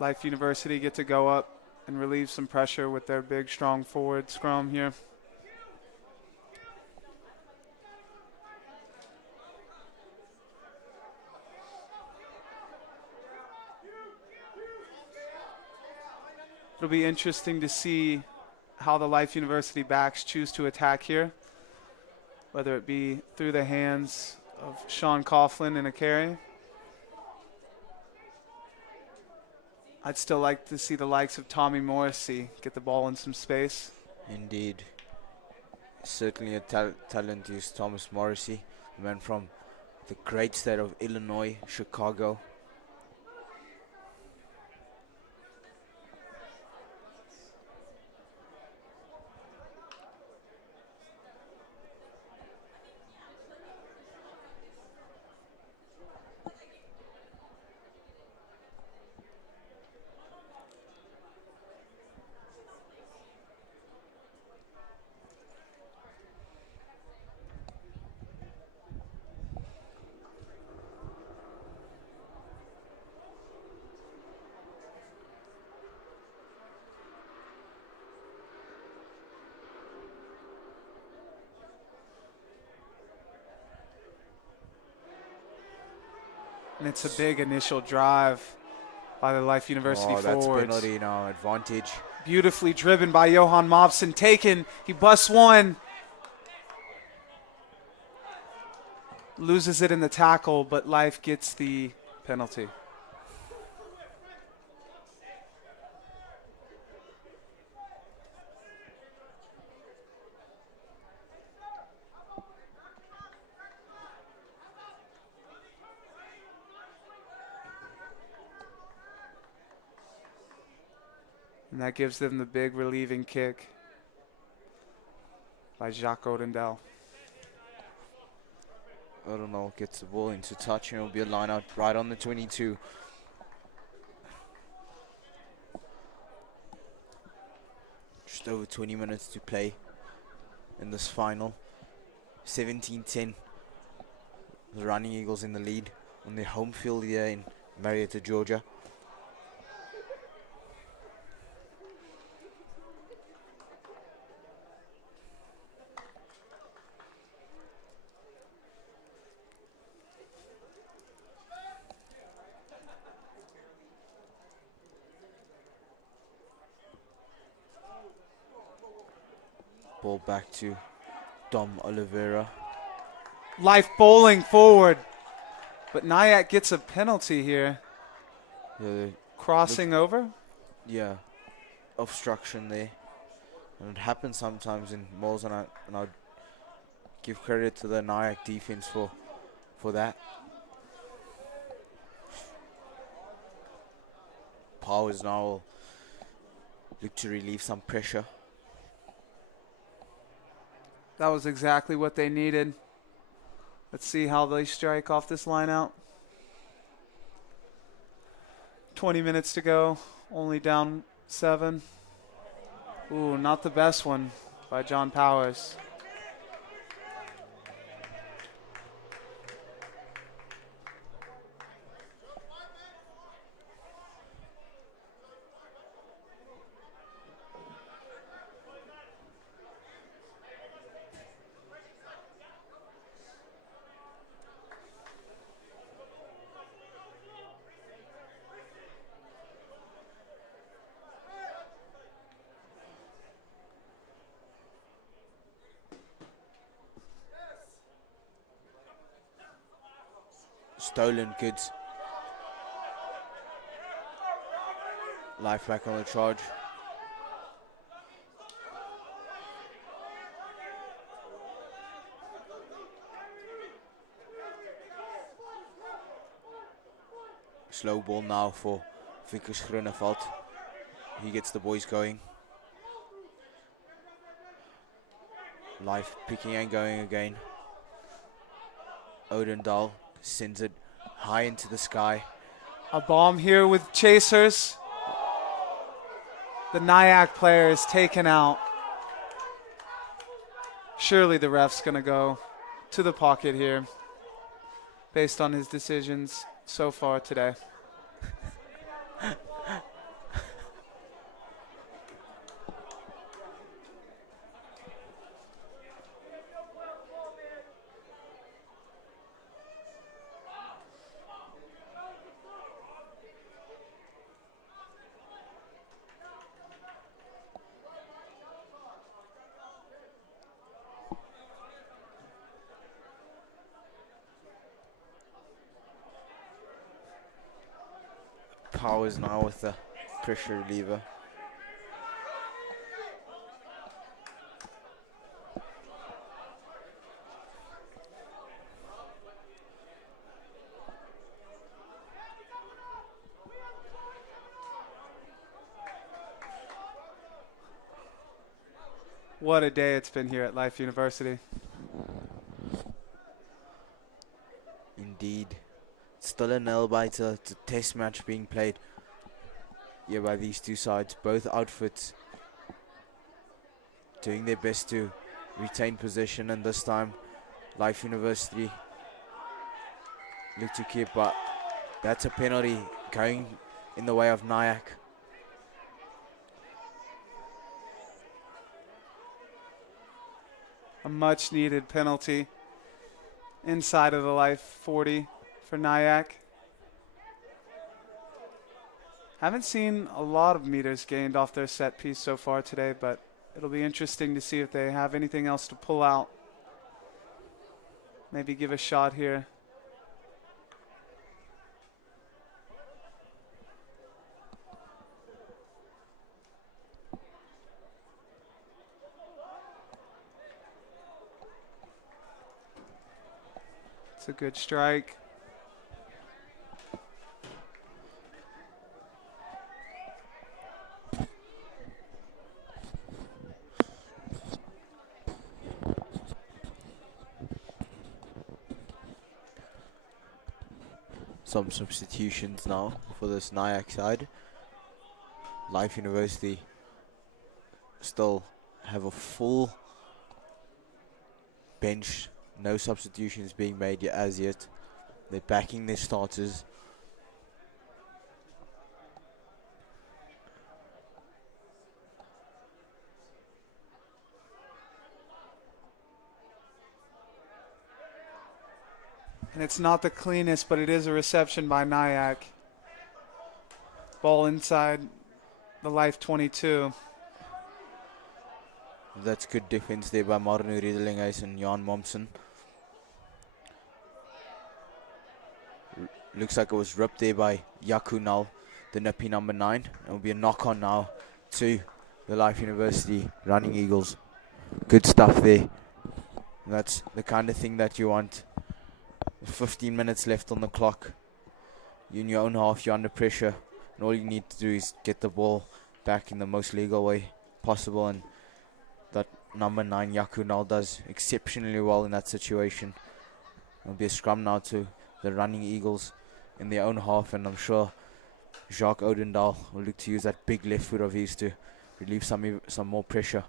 Life University get to go up and relieve some pressure with their big, strong forward scrum here. It'll be interesting to see how the Life University backs choose to attack here, whether it be through the hands of Sean Coughlin in a carry. I'd still like to see the likes of Tommy Morrissey get the ball in some space. Indeed. Certainly a talent is Thomas Morrissey, a man from the great state of Illinois, Chicago. And it's a big initial drive by the Life University that's forwards. penalty now, advantage. Beautifully driven by Johan Mobson. Taken. He busts one. Loses it in the tackle, but Life gets the penalty. And that gives them the big relieving kick by Jacques Odendale. Odendale gets the ball into touch, and it'll be a line out right on the 22. Just over 20 minutes to play in this final. 17-10. The Running Eagles in the lead on their home field here in Marietta, Georgia. Ball back to Dom Oliveira. Life bowling forward. But Nyack gets a penalty here. Yeah, Crossing over. yeah, obstruction there. And it happens sometimes in malls, and I Give credit to the Nyack defense for that. Powers now will look to relieve some pressure. That was exactly what they needed. Let's see how they strike off this line out. 20 minutes to go, only down 7. Ooh, not the best one by John Powers. Stolen goods. Life back on the charge. Slow ball now for Vickers Grunewald. He gets the boys going. Life picking and going again. Odendahl sends it high into the sky. A bomb here with chasers. The Nyack player is taken out. Surely the ref's going to go to the pocket here based on his decisions so far today. Powers now with the pressure reliever. What a day it's been here at Life University. Indeed. Still a nail-biter. It's a test match being played here by these two sides. Both outfits doing their best to retain possession, and this time Life University look to keep, but that's a penalty going in the way of Nyack. A much needed penalty inside of the Life 40 for Nyack. Haven't seen a lot of meters gained off their set piece so far today, but it'll be interesting to see if they have anything else to pull out. Maybe give a shot here. It's a good strike. Some substitutions now for this Nyack side. Life University still have a full bench. No substitutions being made yet as yet. They're backing their starters. And it's not the cleanest, but it is a reception by Nyack. Ball inside the Life 22. That's good defense there by Marno Riedelinghuis and Jan Momsen. Looks like it was ripped there by Yakunal, the nippy number 9. It will be a knock on now to the Life University Running Eagles. Good stuff there And that's the kind of thing that you want. 15 minutes left on the clock. You're in your own half, you're under pressure. And all you need to do is get the ball back in the most legal way possible. And that number 9, Yakunal, does exceptionally well in that situation. It'll be a scrum now to the running Eagles in their own half. And I'm sure Jacques Odendaal will look to use that big left foot of his to relieve some more pressure.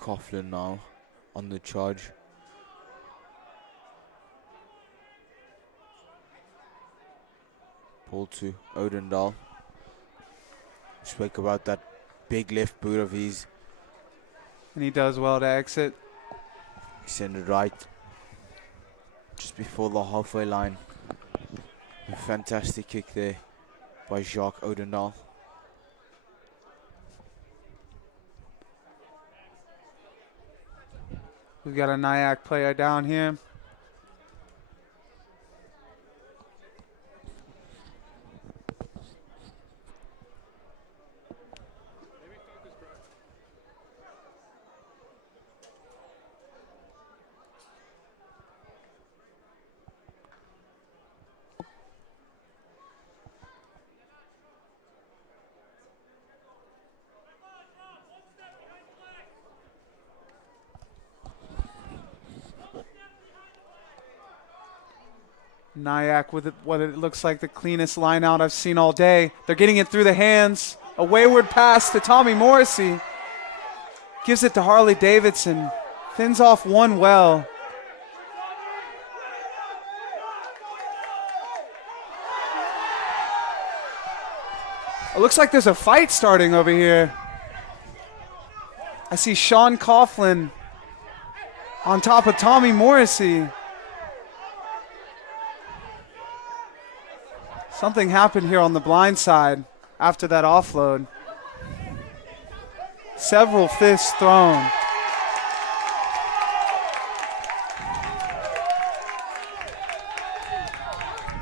Coughlin now on the charge. Ball to Odendaal. Spoke about that big left boot of his. And he does well to exit. Send it right just before the halfway line. A fantastic kick there by Jacques Odendaal. We've got a Nyack player down here. Nyack with what it looks like the cleanest line out I've seen all day. They're getting it through the hands. A wayward pass to Tommy Morrissey. Gives it to Harley Davidson. Fins off one well. It looks like there's a fight starting over here. I see Sean Coughlin on top of Tommy Morrissey. Something happened here on the blind side after that offload. Several fists thrown.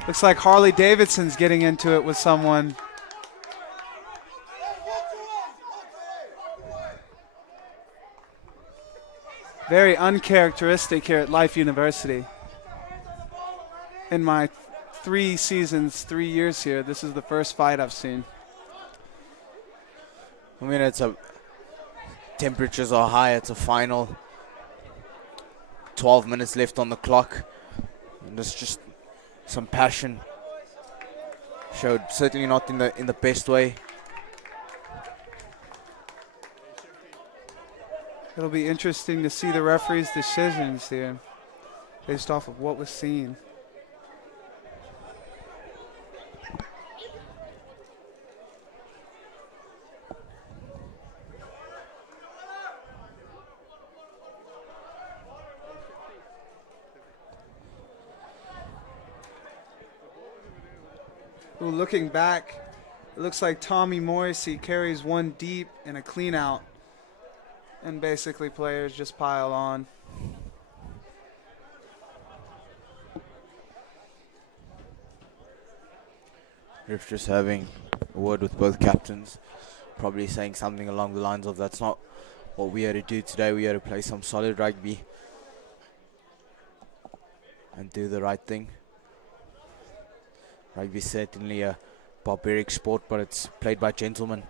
Looks like Harley Davidson's getting into it with someone. Very uncharacteristic here at Life University. In my 3 seasons, 3 years here, this is the first fight I've seen. I mean, temperatures are high. It's a final. 12 minutes left on the clock. And there's just some passion showed, certainly not in the best way. It'll be interesting to see the referee's decisions here based off of what was seen. Ooh, looking back, it looks like Tommy Morrissey carries one deep and a clean out. And basically players just pile on. Ref just having a word with both captains. Probably saying something along the lines of, that's not what we had to do today. We had to play some solid rugby and do the right thing. Rugby is certainly a barbaric sport, but it's played by gentlemen.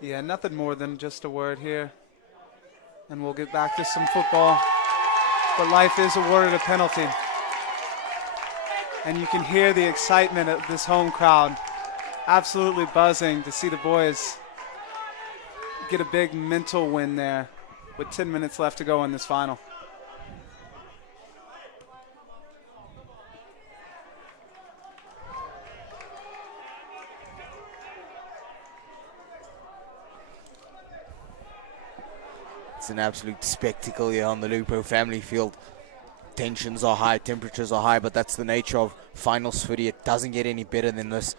Yeah, nothing more than just a word here. And we'll get back to some football. But Life is awarded a penalty. And you can hear the excitement of this home crowd. Absolutely buzzing to see the boys get a big mental win there with 10 minutes left to go in this final. It's an absolute spectacle here on the Lupo family field. Tensions are high, temperatures are high, but that's the nature of finals footy. It doesn't get any better than this.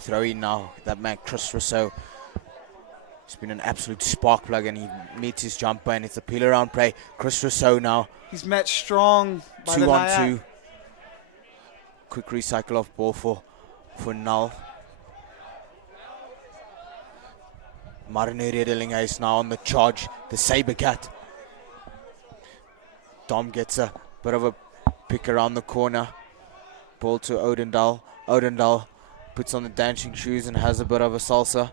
Throw in now, that man Chris Rousseau. It's been an absolute spark plug, and he meets his jumper, and it's a peel around play. Chris Rousseau now. He's met strong by 2 the on Nyack. 2. Quick recycle off ball for Null. Marine Redelinga is now on the charge. The Saber Cat. Dom gets a bit of a pick around the corner. Ball to Odendal. Odendal puts on the dancing shoes and has a bit of a salsa.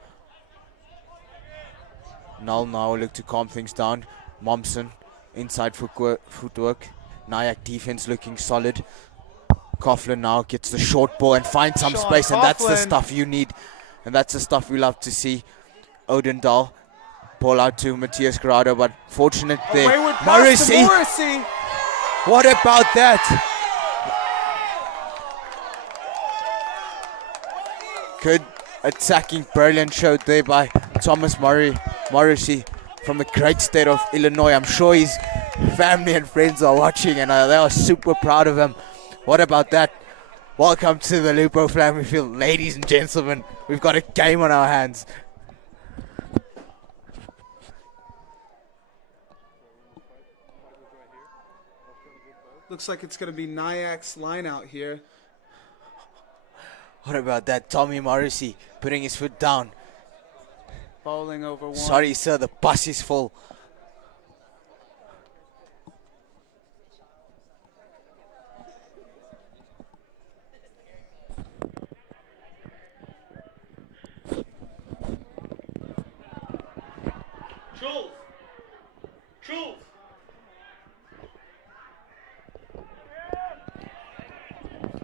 Null now look to calm things down. Momsen inside footwork. Nyack defense looking solid. Coughlin now gets the short ball and finds some space, and that's the stuff you need, and that's the stuff we love to see. Odendal, ball out to Matthias Corrado, but fortunate there. Morrissey, what about that? Good attacking brilliance showed there by Thomas Morrissey from the great state of Illinois. I'm sure his family and friends are watching, and they are super proud of him. What about that? Welcome to the Lupo family field, ladies and gentlemen. We've got a game on our hands. Looks like it's going to be Nyack's line out here. What about that? Tommy Morrissey putting his foot down. Bowling over one. Sorry, sir, the bus is full.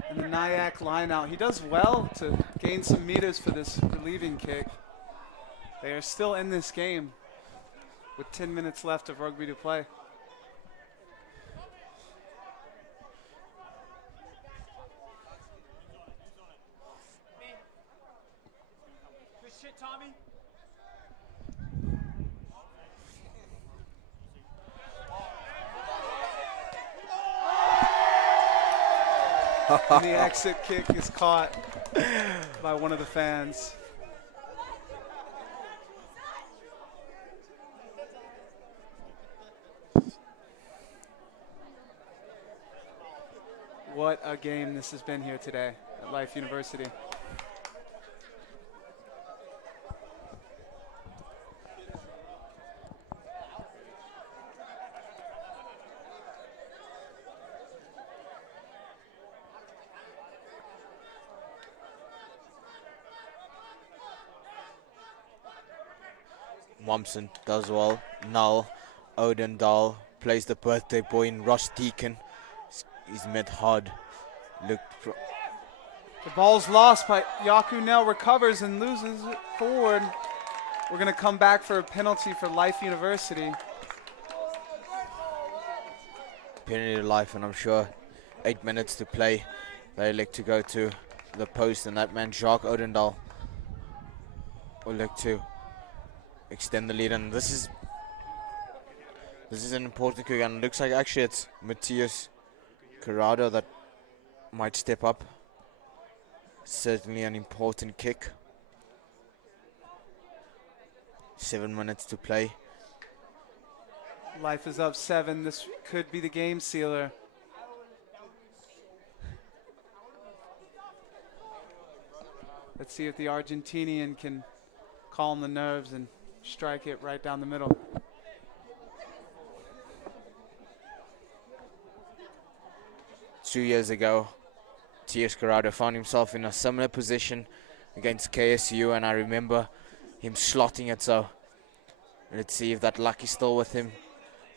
And the Nyack line out. He does well to gain some meters for this relieving kick. They are still in this game with 10 minutes left of rugby to play. Good shit, Tommy. And the exit kick is caught by one of the fans. What a game this has been here today at Life University. Momsen does well. Null, Odendal plays the birthday boy in Ross Deacon. He's met hard. The ball's lost, but Yaku now recovers and loses it forward. We're going to come back for a penalty for Life University. Penalty to life, and I'm sure 8 minutes to play. They elect to go to the post, and that man Jacques Odendal will look to extend the lead, and this is an important kick, and it looks like actually it's Matthias Corrado that might step up. Certainly an important kick. 7 minutes to play. Life is up 7. This could be the game sealer. Let's see if the Argentinian can calm the nerves and strike it right down the middle. Two years ago, T.S. Corrado found himself in a similar position against KSU, and I remember him slotting it, so let's see if that luck is still with him.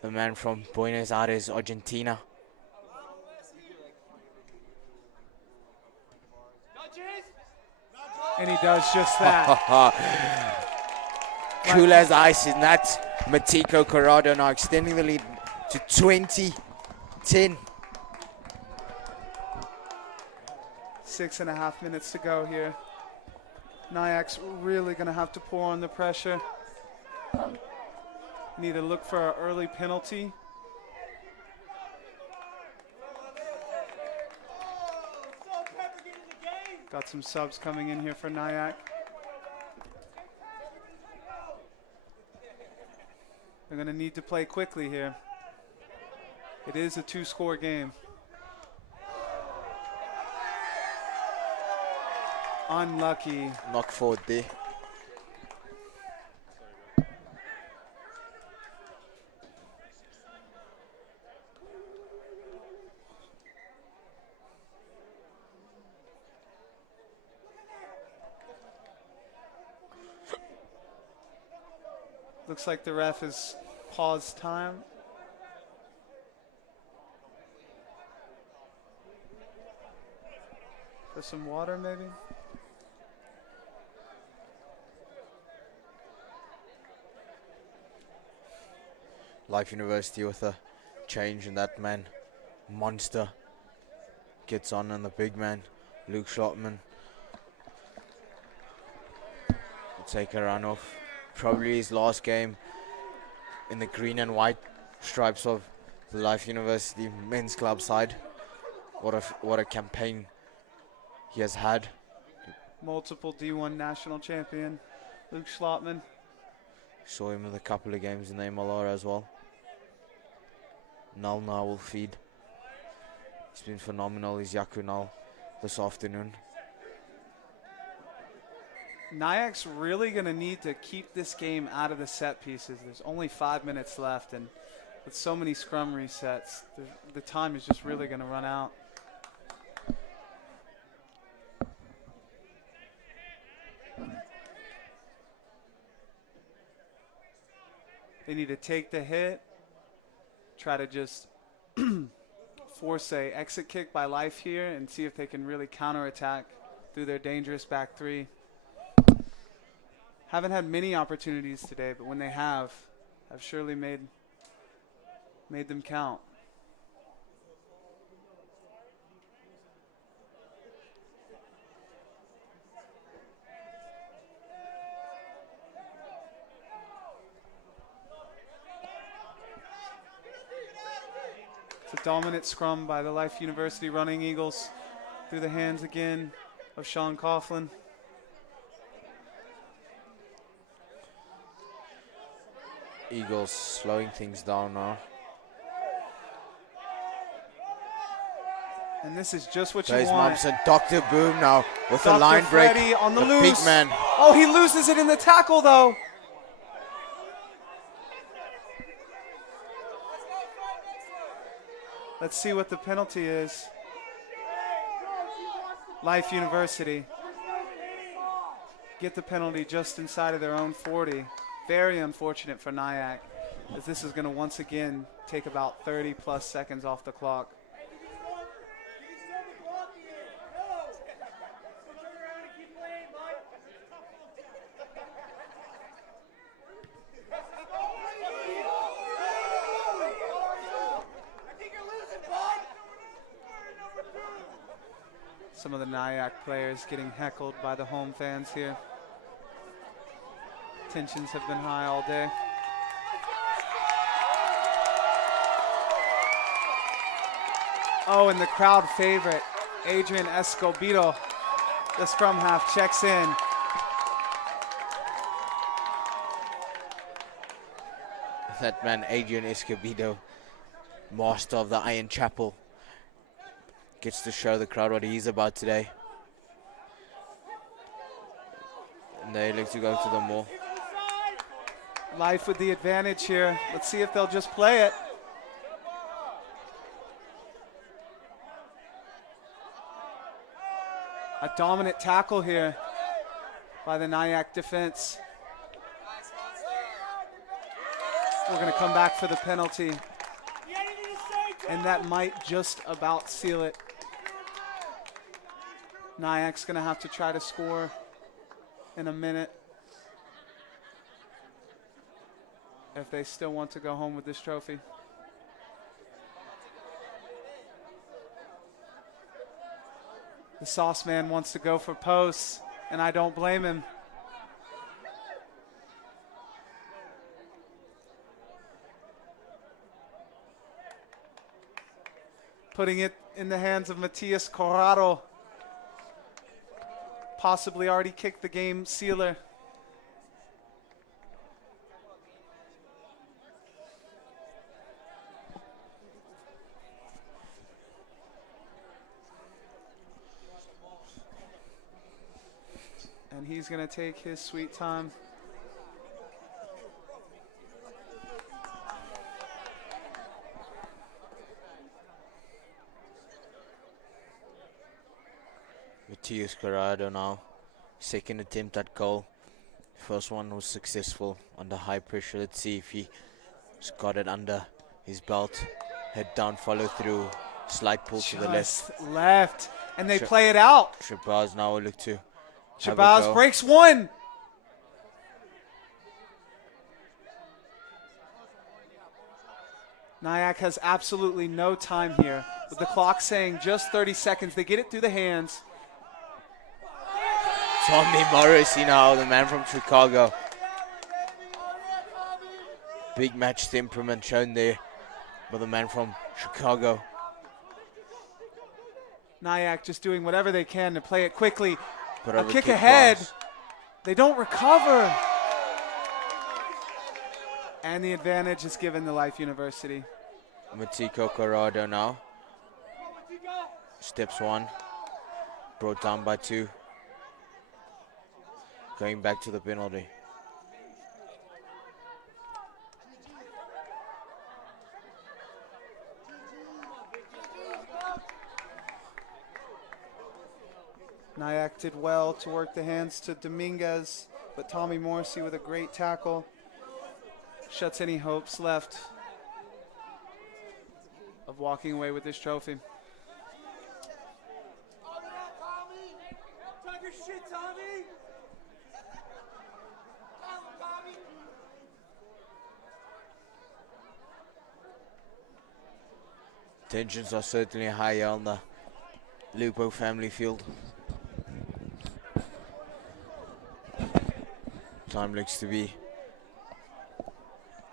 The man from Buenos Aires, Argentina. And he does just that. Cool as ice in that. Matiko Corrado now extending the lead to 20-10. 6.5 minutes to go here. Nyack's really going to have to pour on the pressure. Need to look for an early penalty. Got some subs coming in here for Nyack. They're going to need to play quickly here. It is a 2-score game. Unlucky. Knock forward there. Looks like the ref has paused time. For some water, maybe? Life University with a change in that man. Monster gets on the big man, Luke Schlottman. Will take a run off. Probably his last game in the green and white stripes of the Life University men's club side. What a campaign he has had. Multiple D1 national champion, Luke Schlottman. Saw him in a couple of games in the MLR as well. Null now will feed. He's been phenomenal. He's Yaku Null this afternoon. Nyack's really going to need to keep this game out of the set pieces. There's only 5 minutes left, and with so many scrum resets, the time is just really going to run out. They need to take the hit, try to just force a exit kick by Life here and see if they can really counterattack through their dangerous back three. Haven't had many opportunities today, but when they have, I've surely made them count. It's a dominant scrum by the Life University Running Eagles through the hands again of Sean Coughlin. Eagles slowing things down now. And this is just what There's you want. Mumps and Dr. Boom now with a Dr. line break. Freddy on the Big loose. man. Oh, he loses it in the tackle, though. Let's see what the penalty is. Life University get the penalty just inside of their own 40. Very unfortunate for Nyack, as this is going to once again take about 30 plus seconds off the clock. Some of the Nyack players getting heckled by the home fans here. Tensions have been high all day. Oh, and the crowd favorite, Adrian Escobedo, the scrum half, checks in. That man, Adrian Escobedo, master of the Iron Chapel, gets to show the crowd what he's about today. And they look to go to the more. Life with the advantage here. Let's see if they'll just play it. A dominant tackle here by the Nyack defense. We're going to come back for the penalty. And that might just about seal it. Nyack's going to have to try to score in a minute if they still want to go home with this trophy. The sauce man wants to go for posts, and I don't blame him. Putting it in the hands of Matias Corrado. Possibly already kicked the game sealer. And he's going to take his sweet time. Matias Corrado now. Second attempt at goal. First one was successful under high pressure. Let's see if he's got it under his belt. Head down, follow through. Slight pull to the left. And they play it out. Shabazz now will look to have a Shabazz go. breaks one. Nyack has absolutely no time here. With the clock saying just 30 seconds, they get it through the hands. Tommy Morrissey now, the man from Chicago. Big match temperament shown there by the man from Chicago. Nyack just doing whatever they can to play it quickly. Put A over kick kick ahead. pass. They don't recover. And the advantage is given to Life University. Matiko Corrado now. Steps one. Brought down by two. Going back to the penalty. Nyack did well to work the hands to Dominguez, but Tommy Morrissey with a great tackle shuts any hopes left of walking away with this trophy. Talk your shit, Tommy! Tensions are certainly high on the Lupo family field. Time looks to be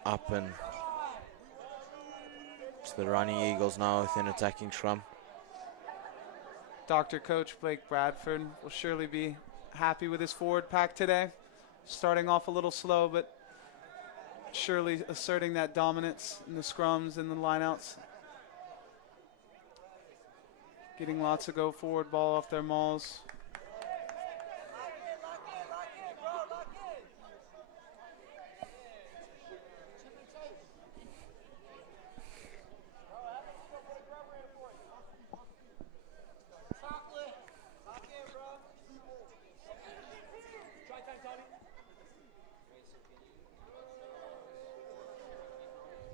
up, and it's the Running Eagles now with an attacking scrum. Dr. Coach Blake Bradford will surely be happy with his forward pack today. Starting off a little slow, but surely asserting that dominance in the scrums and the lineouts. Getting lots of go forward ball off their mauls.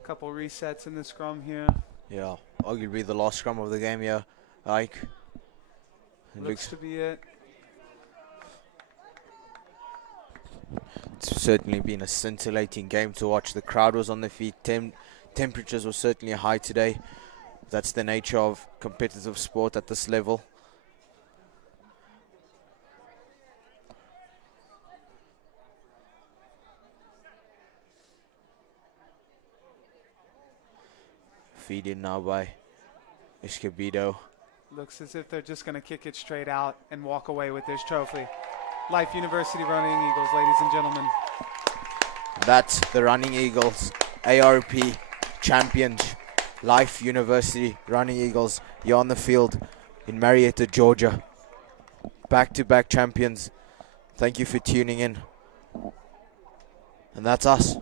Couple resets in the scrum here. Yeah, arguably the last scrum of the game here, Ike. It Looks to be it. It's certainly been a scintillating game to watch. The crowd was on their feet. Temperatures were certainly high today. That's the nature of competitive sport at this level. Feed in now by Escobedo. Looks as if they're just going to kick it straight out and walk away with this trophy. Life University Running Eagles, ladies and gentlemen. That's the Running Eagles, ARP champions. Life University Running Eagles, you're on the field in Marietta, Georgia. Back-to-back champions. Thank you for tuning in. And that's us.